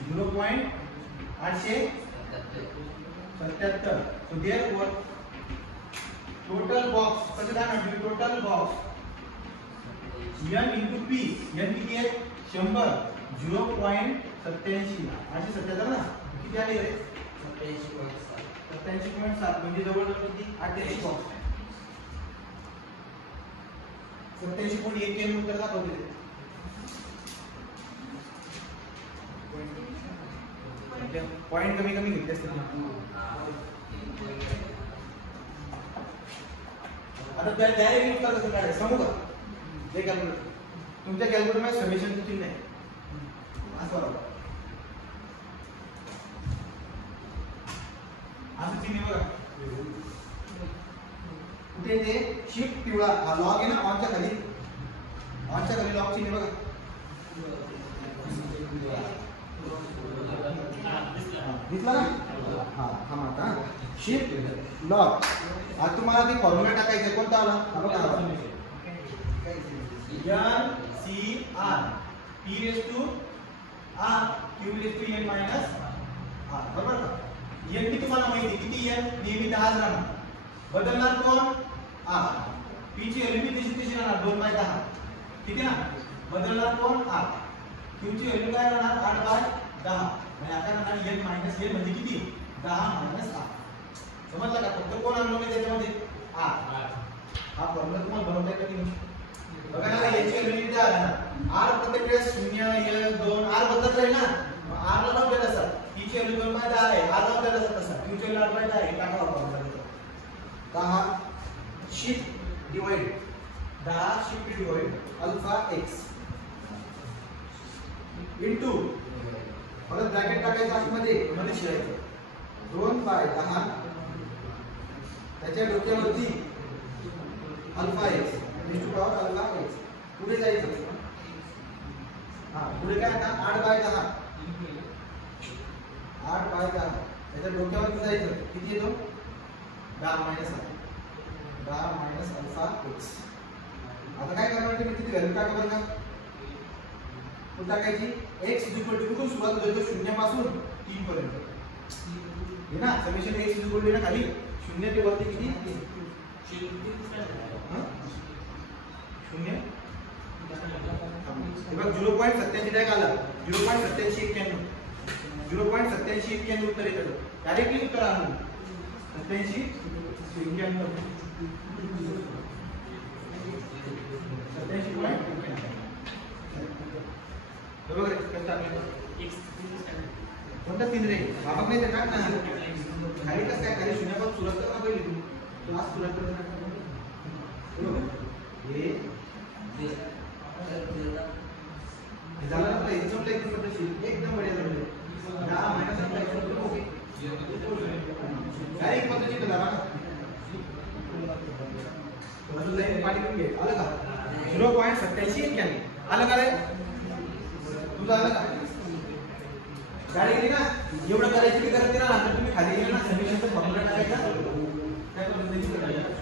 0.877 so therefore total box कसं काय म्हणतो total box n into p n किती आहे 100 0.87 877 ना किती आले रे 87.7 म्हणजे जवळजवळ किती 88 बॉक्स 87.1 उत्तर दाखवले पॉइंट कमी कमी घेतले असते आता त्या डायरेक्ट उत्तर कसं काढायचं सांगू का हे कॅल्क्युलेटर तुमच्या कॅल्क्युलेटर मध्ये समेशनचं चिन्ह आहे असं बरोबर असं चिन्ह बघा कुठे ते शिफ्ट पिवळा हा लॉग आहे ना ऑनच्या खाली लॉग चिन्ह बघा दिसला ना हा आता शिफ्ट लॉग आता तुम्हाला ते फॉर्म्युला टाकायचा कोणता आला हा बघा n c r p raised to r q raised to n minus r बरोबर का n की तुम्हाला माहिती किती n नेहमी 10 राहणार बदलणार कोण r p ची व्हॅल्यू कशी राहणार 2/10 किती ना बदलणार कोण r q ची व्हॅल्यू काय राहणार 8/10 म्हणजे आता राहणार n minus n म्हणजे किती 10 minus r समजलं का फक्त कोण आणलं नाही त्याच्यामध्ये r हा फॉर्म्युला तुम्हाला बनवता येईल की बघा ना याची व्हॅल्यू किती आहे ना r प्रत्येक वेळेस 0 1 2 r बदलत राहील ना r ला लावून द्यायला सर p ची व्हॅल्यू 2/10 आहे r लावून द्यायला सर तसा q ची व्हॅल्यू 8/10 आहे टाका वापरला का हा shift divide 10 shift divide alpha x into परत ब्रॅकेट टाकायचं आतमध्ये मध्ये शिरायचं 2/10 त्याच्या डोक्यावरती alpha x to power alpha x पुढे जायचं हा पुढे काय आता 8/10 त्याच्या डोक्यावरती जायचं किती येतो 10 मायनस अल्फा x आता काय करणार तुम्ही किती व्हॅल्यू टाका बरं का कुठे टाकायची x कुठून सुरुवात होते 0 पासून 3 पर्यंत हे ना समेशन x ना खाली 0 ते वरती किती 0 0.87 टॅग आला 0.87 उत्तर येतं डायरेक्टली उत्तर आलं 87 91 बरोबर आहे कसं टाकलं कोणता 3 रे बाबा नाही तर टाक ना खाली कसं काय खाली शून्यापासून सुरुवात कर ना पहिली तू क्लास सुरुवात कर ना बरोबर हे झालं आपलं एक्झाम लेक्चर पद्धतशीर एकदम बढिया झालं 10 महिन्याचा एक्झाम ओके डायरेक्ट पद्धतीने झाला ना मतलब पाठी करून घे आलं का 0.87 आलं का रे तुझं आलं का गाडी गेली ना एवढं करायची की करत ना नंतर तुम्ही खाली गेला ना समीकरणचं फॉर्म्युला टाकायचा काय पद्धतीने करायचं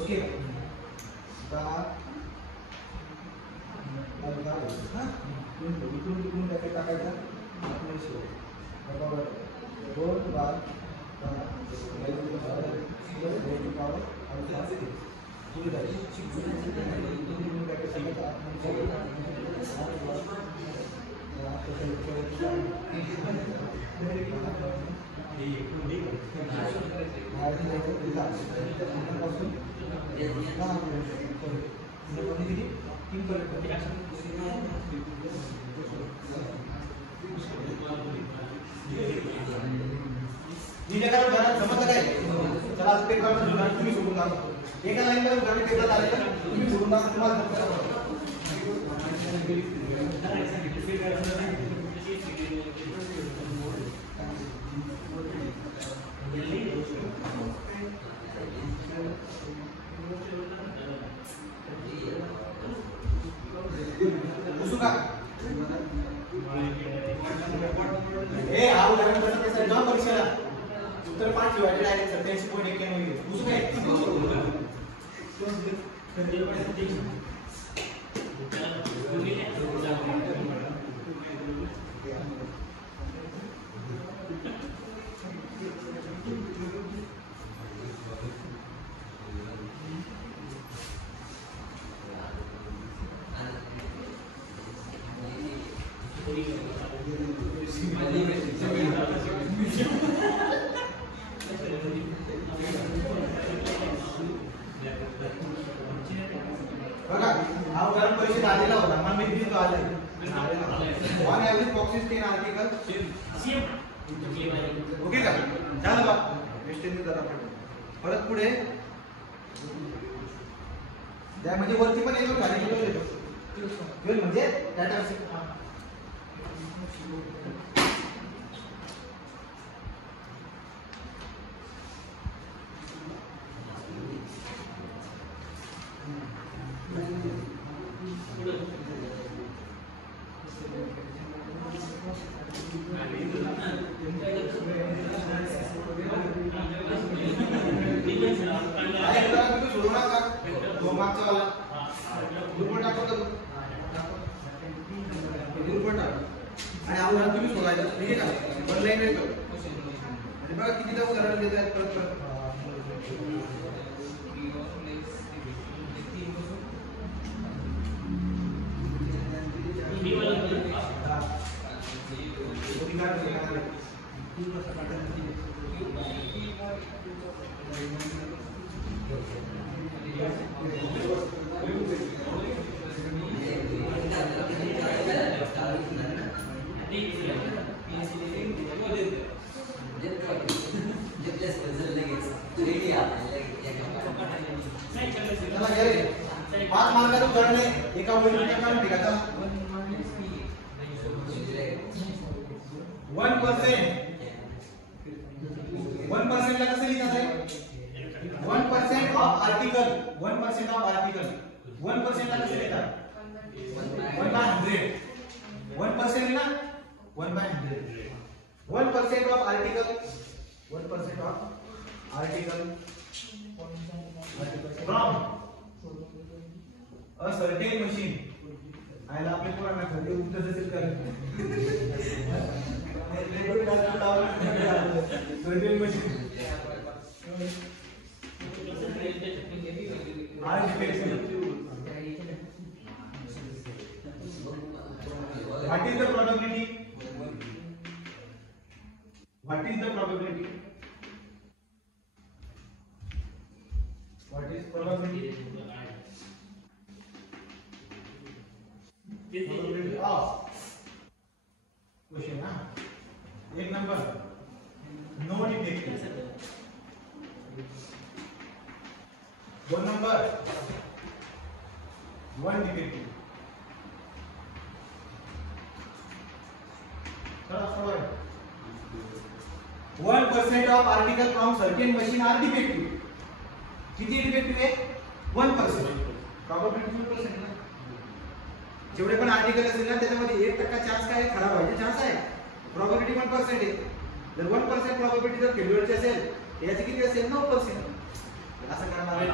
ओके इकडून टाकायचा बरोबर 2 बार समजलं काय चला आज पेपर तुम्ही सोडून टाका एका लाईन मध्ये उदाहरण पेपर आले तुम्ही सोडून टाका तुम्हाला उत्तर 5 डिवाइडेड आहे 87.91 दुसरं काय बघा हा उदाहरण पैसे आलेला होता मला मी दिली तो आले on average boxes 10 article okay का झालं बा वेस्टेज जरा परत पुढे त्या म्हणजे वरती पण येतो खाली पण येतो ट्वेल म्हणजे डाटा पाच मार्काचं उदाहरण आहे एका ओळीच्या काम ठीक आहे 1% ला कसं लिहितात आहे 1% ऑफ आर्टिकल 1% ऑफ आर्टिकल 1% ला कसं लिहितात 1/100 1% ना 1/100 1% of article 1% of article from a certain machine आयला आपले पुराणा खाते उत्तर असेल करत certain machine what is the probability what is probability probability of question ना एक number no defective 2 number 1 defective चला 1% of article from certain machine are defective किती डिफेक्टिव आहे 1% प्रोबॅबिलिटी 1% ना जेवढे पण आर्टिकल असेल ना त्याच्यामध्ये 1% चान्स काय खराब व्हायचे चान्स आहे प्रोबॅबिलिटी 1% आहे जर 1% प्रोबॅबिलिटी जर फेल्युअरची असेल याची किती असेल 9% असं करणार आहे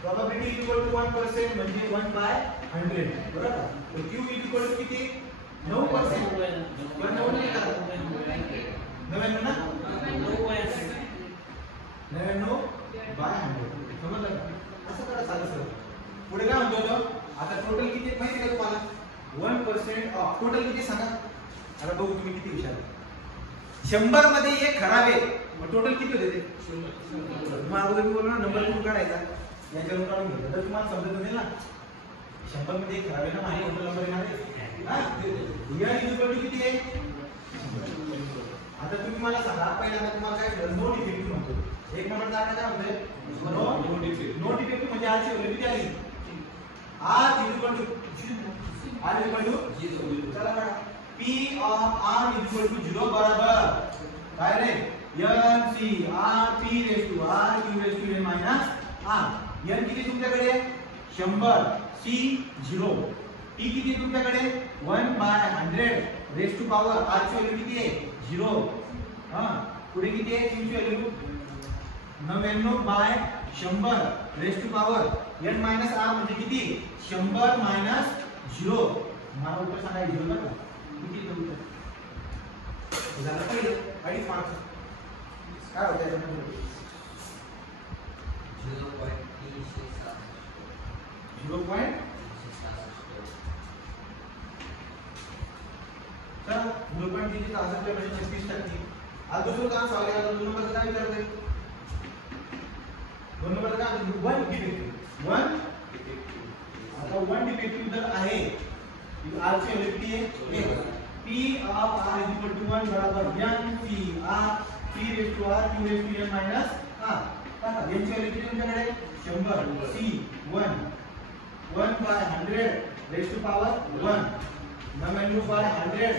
प्रोबॅबिलिटी इक्वल टू 1% म्हणजे 1/100 बरोबर तर q इक्वल टू किती 9% 9 नाही का 99 ना 99/100 समजलं असं करा साधं सर पुढे काय म्हणतो आता टोटल किती माहिती का तुम्हाला 1% ऑफ टोटल किती सांगा आता बघू तुम्ही किती विचारले 100 मध्ये एक खराब आहे मग टोटल किती होते ते मग अगोदर मी बोललो ना नंबर कुठून काढायचा याच्यावरून काढून घ्यायचा तर तुम्हाला समजत असेल ना 100 मध्ये एक खराब आहे ना माझे टोटल नंबर येणार आहे हा या इक्वल टू किती आहे आता तुम्ही मला सांगा पहिल्यांदा तुम्हाला काय नो डिफेक्टिव्ह म्हणतो एक नंबर काय म्हणतोय नो डिफेक्टिव्ह म्हणजे आरची व्हॅल्यू किती आली r इक्वल टू 0 चला बघा p of r equal to 0 बराबर काय रे n c r p raise to r q raise to n minus r n किती तुमच्याकडे 100 c 0 p किती तुमच्याकडे 1/100 रेज टू पॉवर r ची व्हॅल्यू किती आहे 0 हां पुढे किती आहे q ची value 99/100 raise to power n minus r म्हणजे किती 100 मायनस 0 मला उत्तर सांगायचं 0 ना किती उत्तर झालं पहिले 2.5 मार्क काय होतं याच्यामध्ये 0.36 चला 0.36 तासाच्या म्हणजे 36%. आज दुसरं काम सॉल्व केलं तर 2 नंबरचं काय विचारतोय 2 नंबरचं काय 1 डिफेक्टिव्ह आता 1 डिफेक्टिव्ह जर आहे r ची व्हॅल्यू किती आहे 1 p of r is equal to 1 बराबर n p r p raised to r q raised to n minus r आता n ची व्हॅल्यू किती तुमच्याकडे 100 c 1 1 by 100 raised to power 1 99 by 100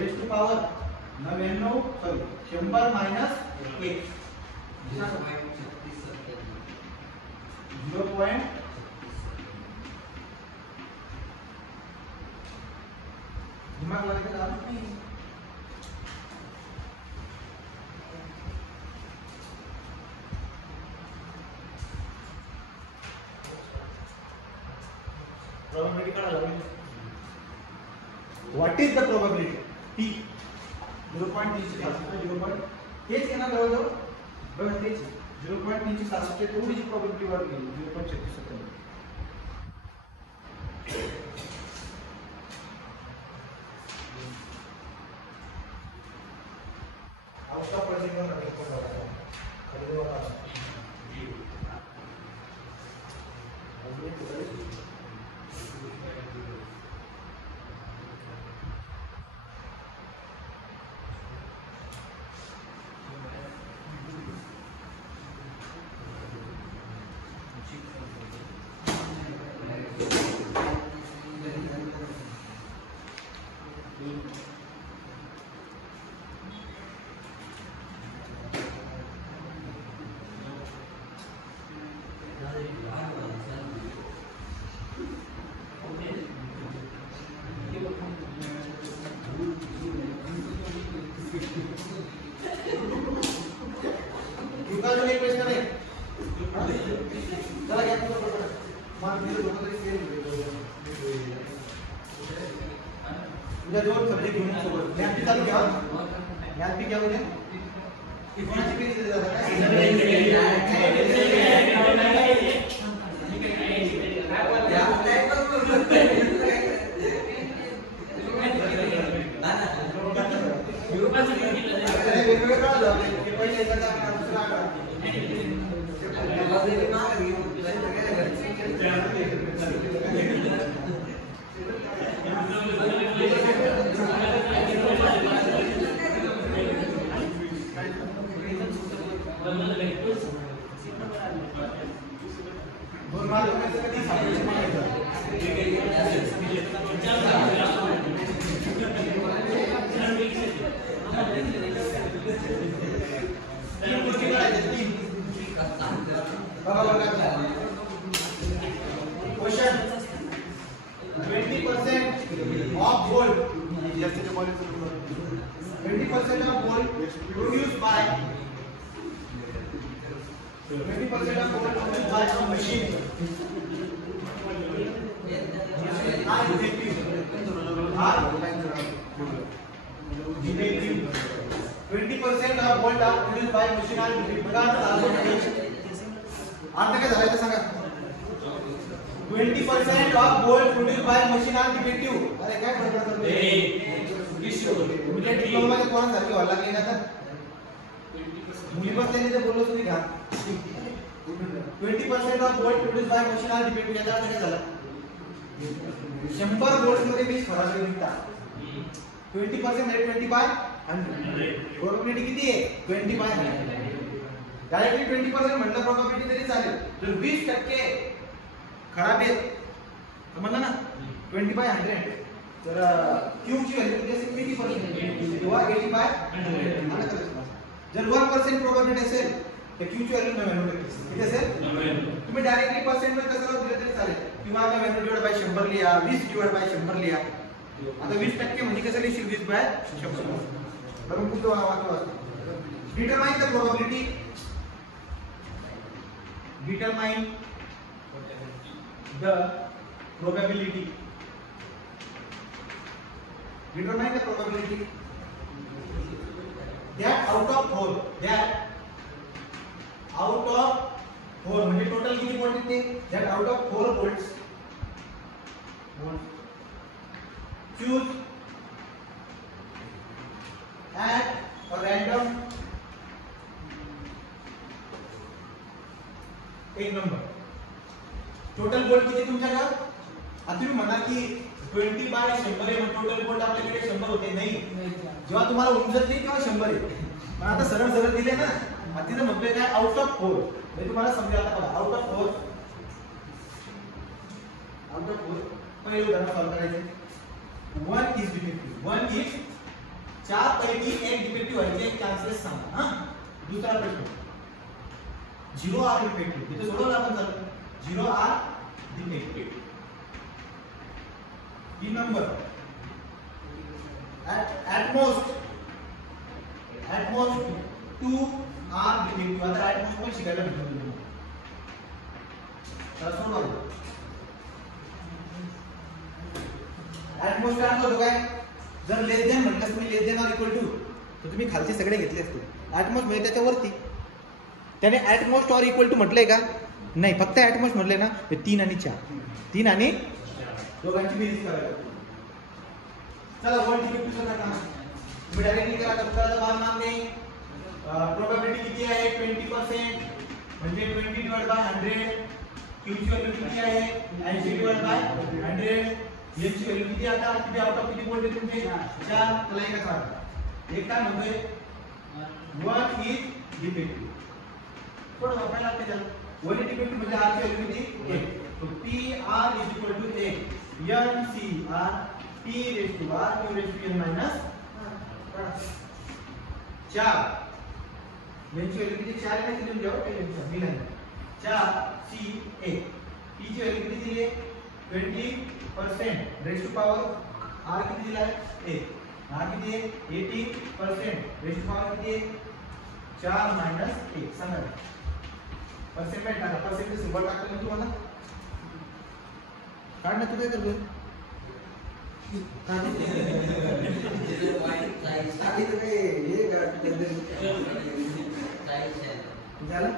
raised to power 99 sorry 100 minus 1 0. दिमाग लगाने का जरूरत नहीं है probability काढा लागेल what is the probability p 0.366 0. हेच आहे ना जवळजवळ बघा तेच 0.366 थोडीशी probability वर गेली 0.36 आवश्यक प्रोजेक्ट वर नक्की कोण लावला खाली बघा उद्या दोन सब्जेक्ट घेऊन सोबत ज्ञान चालू घ्या ज्ञान पी घ्या उद्या कोणाची पेज दिली जातात खराब आहे समजलं ना 20/100 तर Q ची व्हॅल्यू किती असेल 80% किंवा 80/100 जर 1% प्रोबॅबिलिटी असेल तर Q ची व्हॅल्यू 99% किती असेल 99 तुम्ही डायरेक्टली पर्सेंट मध्ये कसं दिलं तरी चालेल किंवा आता 90/100 लिहा 20/100 लिहा आता 20% म्हणजे कसं लिहिशील 20/100 बरोबर कुठं वाचतो determine the probability determine the probability that out of 4 म्हणजे टोटल किती वोल्ट येते that out of 4 volts choose at a random एक नंबर टोटल वोल्ट किती तुमच्याकडे आता तुम्ही म्हणा की 20 बाय 100 आहे मग टोटल बोल्ट आपल्याकडे 100 होते. नाही, जेव्हा तुम्हाला उमजत नाही तेव्हा 100 आहे. पण आता सरळ सरळ दिले ना, आता तिथं म्हणतोय काय आउट ऑफ 4. म्हणजे तुम्हाला समजा आता बघा आउट ऑफ 4 पहिले उदाहरण सॉल्व करायचे. 1 इज डिफेक्टिव्ह. 1 इज 4 पैकी 1 डिफेक्टिव्ह व्हायचे चान्सेस सांगा. हां, दुसरा प्रश्न 0 आर डिफेक्टिव्ह. इथे सोडवलं आपण चालू 0 R defective. 3 number at most 2 R defective. आता at most पण शिकायला भेटलं तुम्हाला. तर सोडवा. at most काय होतो काय, जर लेस देन म्हटलं तुम्ही less than or equal to तर तुम्ही खालचे सगळे घेतले असते. at most म्हणजे त्याच्यावरती त्याने at most or equal to म्हटलंय का? नाही, फक्त at most म्हटलंय ना. 3 आणि 4, 3 आणि दोघांची बेरीज करायला. चला 1 डिफेक्टिव्ह चा काम तुम्ही डायरेक्टली करा. उत्तराचा भाग मानणे प्रोबॅबिलिटी किती आहे 20% म्हणजे 20 डिवाइड बाय 100. क्यूची व्हॅल्यू किती आहे 80 डिवाइड बाय 100. एची व्हॅल्यू किती आता किती आउट ऑफ किती बोल्ट आहे तुमचे 4. चला एक करा. एक काय म्हणतोय 1 इज डिफेक्टिव्ह. थोडं वापरायला लागते त्याला. 1 इज डिफेक्टिव्ह म्हणजे आर ची व्हॅल्यू किती 1. तो P R is equal to 1 N C R p raised to r q raised to n minus 4. यांची व्हॅल्यू किती 4 आहे. लिहून घ्या पहिले दिला 4 c a. p ची व्हॅल्यू किती दिली आहे 20% raised to power r किती दिला आहे 1. r किती आहे 80% raised to power किती आहे 4 minus 1. सांगा पर्सेंटेज टाका. पर्सेंटेज सिंबल टाकलं मी तुम्हाला काढ ना. तू काय करतोय झालं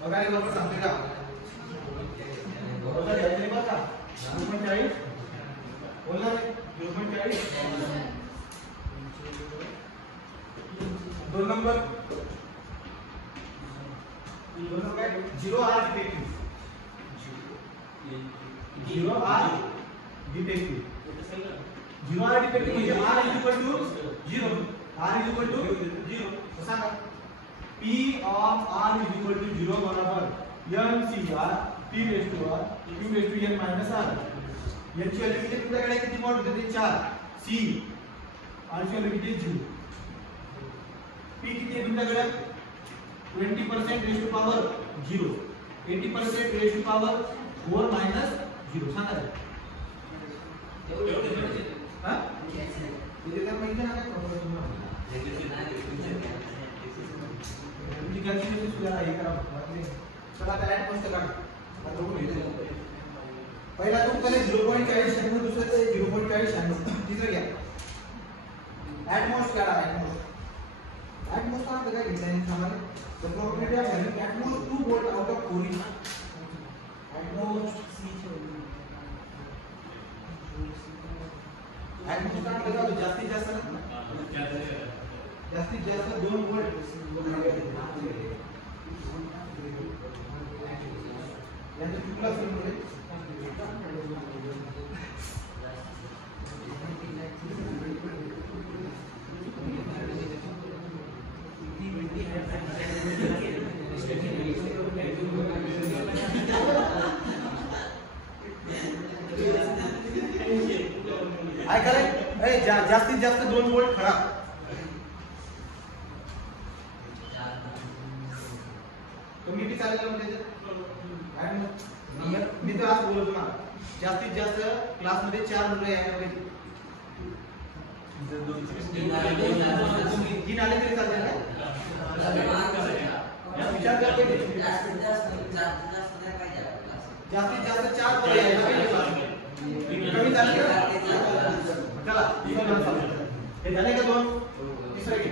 बघा बरोबर सांगते का बरोबर यायचं नाही बघा 0.40 बोलला 0.40. 2 नंबर 0 R defective. 0 R defective. 0 R defective म्हणजे r is equal to 0. r is equal to 0. सांगा p of r is equal to 0 बरोबर n c r p raise to r q raise to n minus r. याची value किती तुमच्याकडे किती मोड होते ते 4 c. r ची व्हॅल्यू किती 0. p किती आहे तुमच्याकडे 20% raise to power 0. 80% raise to power 4 minus 0. सांगा हां म्हणजे काय माहिती ना काय प्रॉब्लेम तुम्हाला तुमची कॅल्क्युलेशन सुद्धा हे करा. चला आता ऍड मस्त काढा. आता बघू पहिला तुमच्याकडे 0.40 आणि दुसरं 0.40 आणि तिसरं घ्या. ऍड मोस्ट काढा. ऍड मोस्ट काय घेतलं आहे सामान्य the probability of having at most 2 volt out of 4 is at most जास्तीत जास्त 2 वोल्ट यांचं चुकलं असेल म्हणजे काय कराय जास्तीत जास्त 2 वोल्ट खरा. तुम्ही बी चालेल म्हणजे मी तर आज बोलतो ना जास्तीत जास्त क्लास मध्ये 4 मुलं यायला पाहिजे. 3 आले तरी चालेल का विचार कर पाहिजे. जास्तीत जास्त 4 मुलं यायला पाहिजे. कमी झाले का चला हे झाले का 2. तिसरं घे.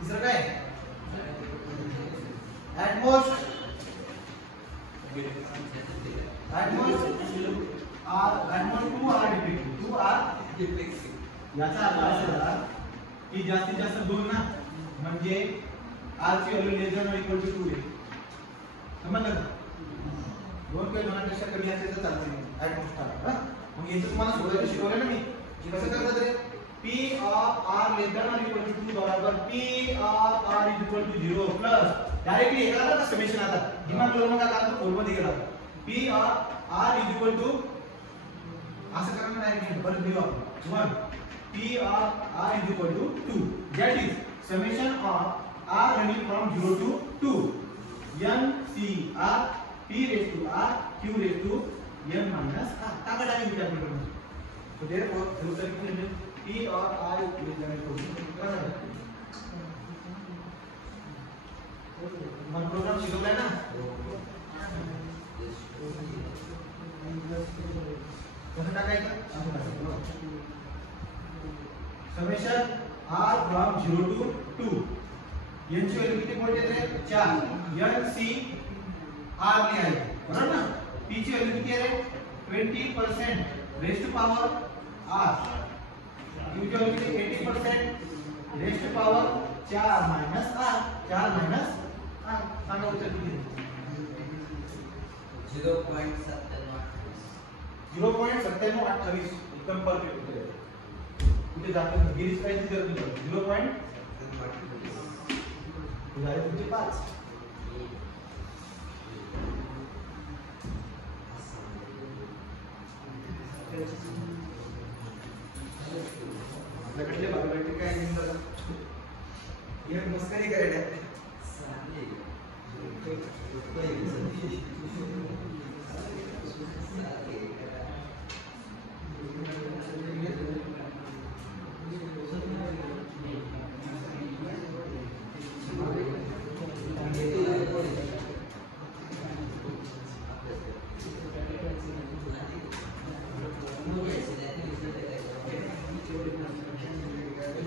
तिसरं काय ऍट मोस्ट याचा अर्थ असा की जास्तीत जास्त 2 ना म्हणजे r ची value less than or equal to 2 आहे. समजलं का? 2 किंवा 2 पेक्षा कमी असेल तर चालते ऍट मोस्ट आर. मग याचं तुम्हाला सोडवायला शिकवलं ना मी की कसं करतात रे. p of r less than or equal to 2 बराबर p of r is equal to 0 plus directly हे करा समेशन. आता दिमाग लावू नका कारण फॉर्म मध्ये गेला. p of r is equal to असं करा ना डायरेक्टली परत लिहू आपण 1 p of r is equal to 2 that is summation of r running from 0 to 2 n c r p raised to r q raised to n minus r. टाका direct विचार करू. so therefore the solution is p of r is less than or equal to 2. मन programme शिकवलाय ना. कसं टाकायचं असं टाकायचं. Summation r from 0 to 2 n ची व्हॅल्यू किती मोठी येते 4 n c r लिहाय बरोबर ना. p ची व्हॅल्यू किती आहे रे 20% raised to power r. q ची व्हॅल्यू किती 80% raised to power 4 minus r. 4 minus r सांगा उत्तर किती 0.9728 एकदम परफेक्ट उत्तर आहे. कुठे जातं गिरीश काहीच गरज नाही. 0.97 उदाहरण तुमचे 5. आपल्याकडले बायोमेट्रिक काय नाही दादा. हे मस्करी करायला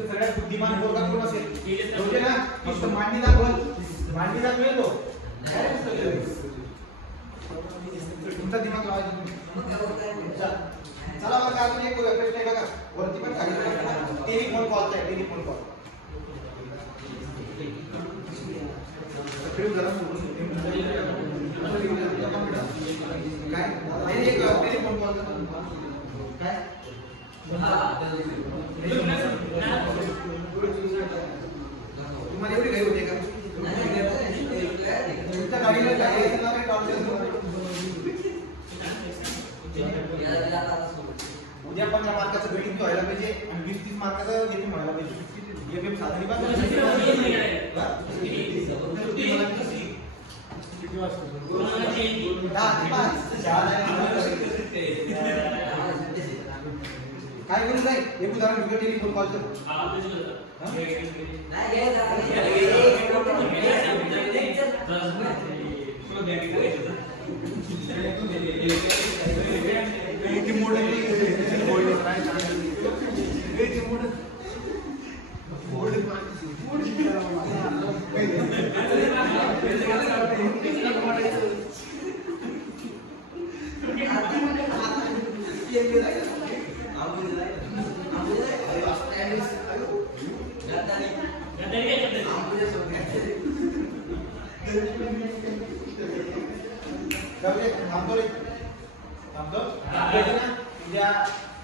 सगळ्यात बुद्धिमान पोरगा कोण असेल म्हणजे ना फक्त मांडी दाखवेल तो तुमचा दिमाग लावायचा. चला बघा अजून एक प्रश्न आहे बघा वरती पण खाली टेलिफोन कॉलचा आहे. टेलिफोन कॉल काय एक टेलिफोन कॉलचा काय तुम्हाला एवढी घाई होते का तुमच्या गाडीला उद्या 15 मार्काचं गणित व्हायला पाहिजे आणि 20-30 मार्काचं एफएम व्हायला पाहिजे. एफएम साधारण काय करू नाही. एक उदाहरण घेऊ टेलिफोन कॉलचं.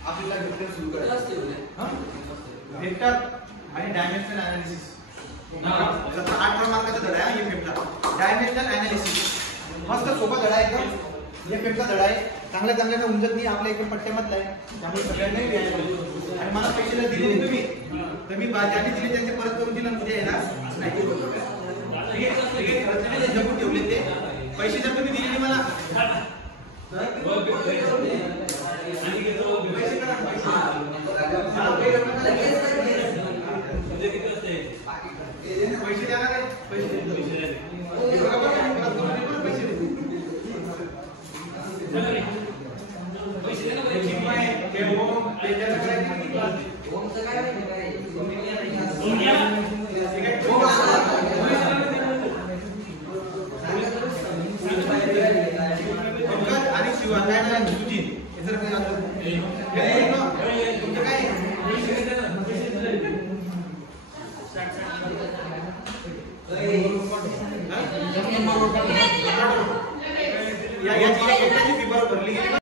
आपल्याला वेक्टर सुरू करायचं. वेक्टर आणि डायमेन्शनल एनालिसिस 8 मार्काचा धडा आहे एफएमचा. डायमेन्शनल एनालिसिस मस्त सोपा धडा आहे एकदम. एफएमचा धडा आहे. चांगल्या उंजत नाही आपल्या इकडे पट्ट्यामधला आहे त्यामुळे सगळ्यांनी घ्यायला पाहिजे. आणि मला पैसे दिले तुम्ही तर मी ज्यांनी दिले त्यांचे परत करून दिलं उद्या येणार नाही. जपून ठेवले ते पैसे जर तुम्ही दिले नाही मला पैसे देणार आहे. पैसे आणि शिवा काय नाही सुजित तुमचं काय याची एकट्याची फी भरली गेली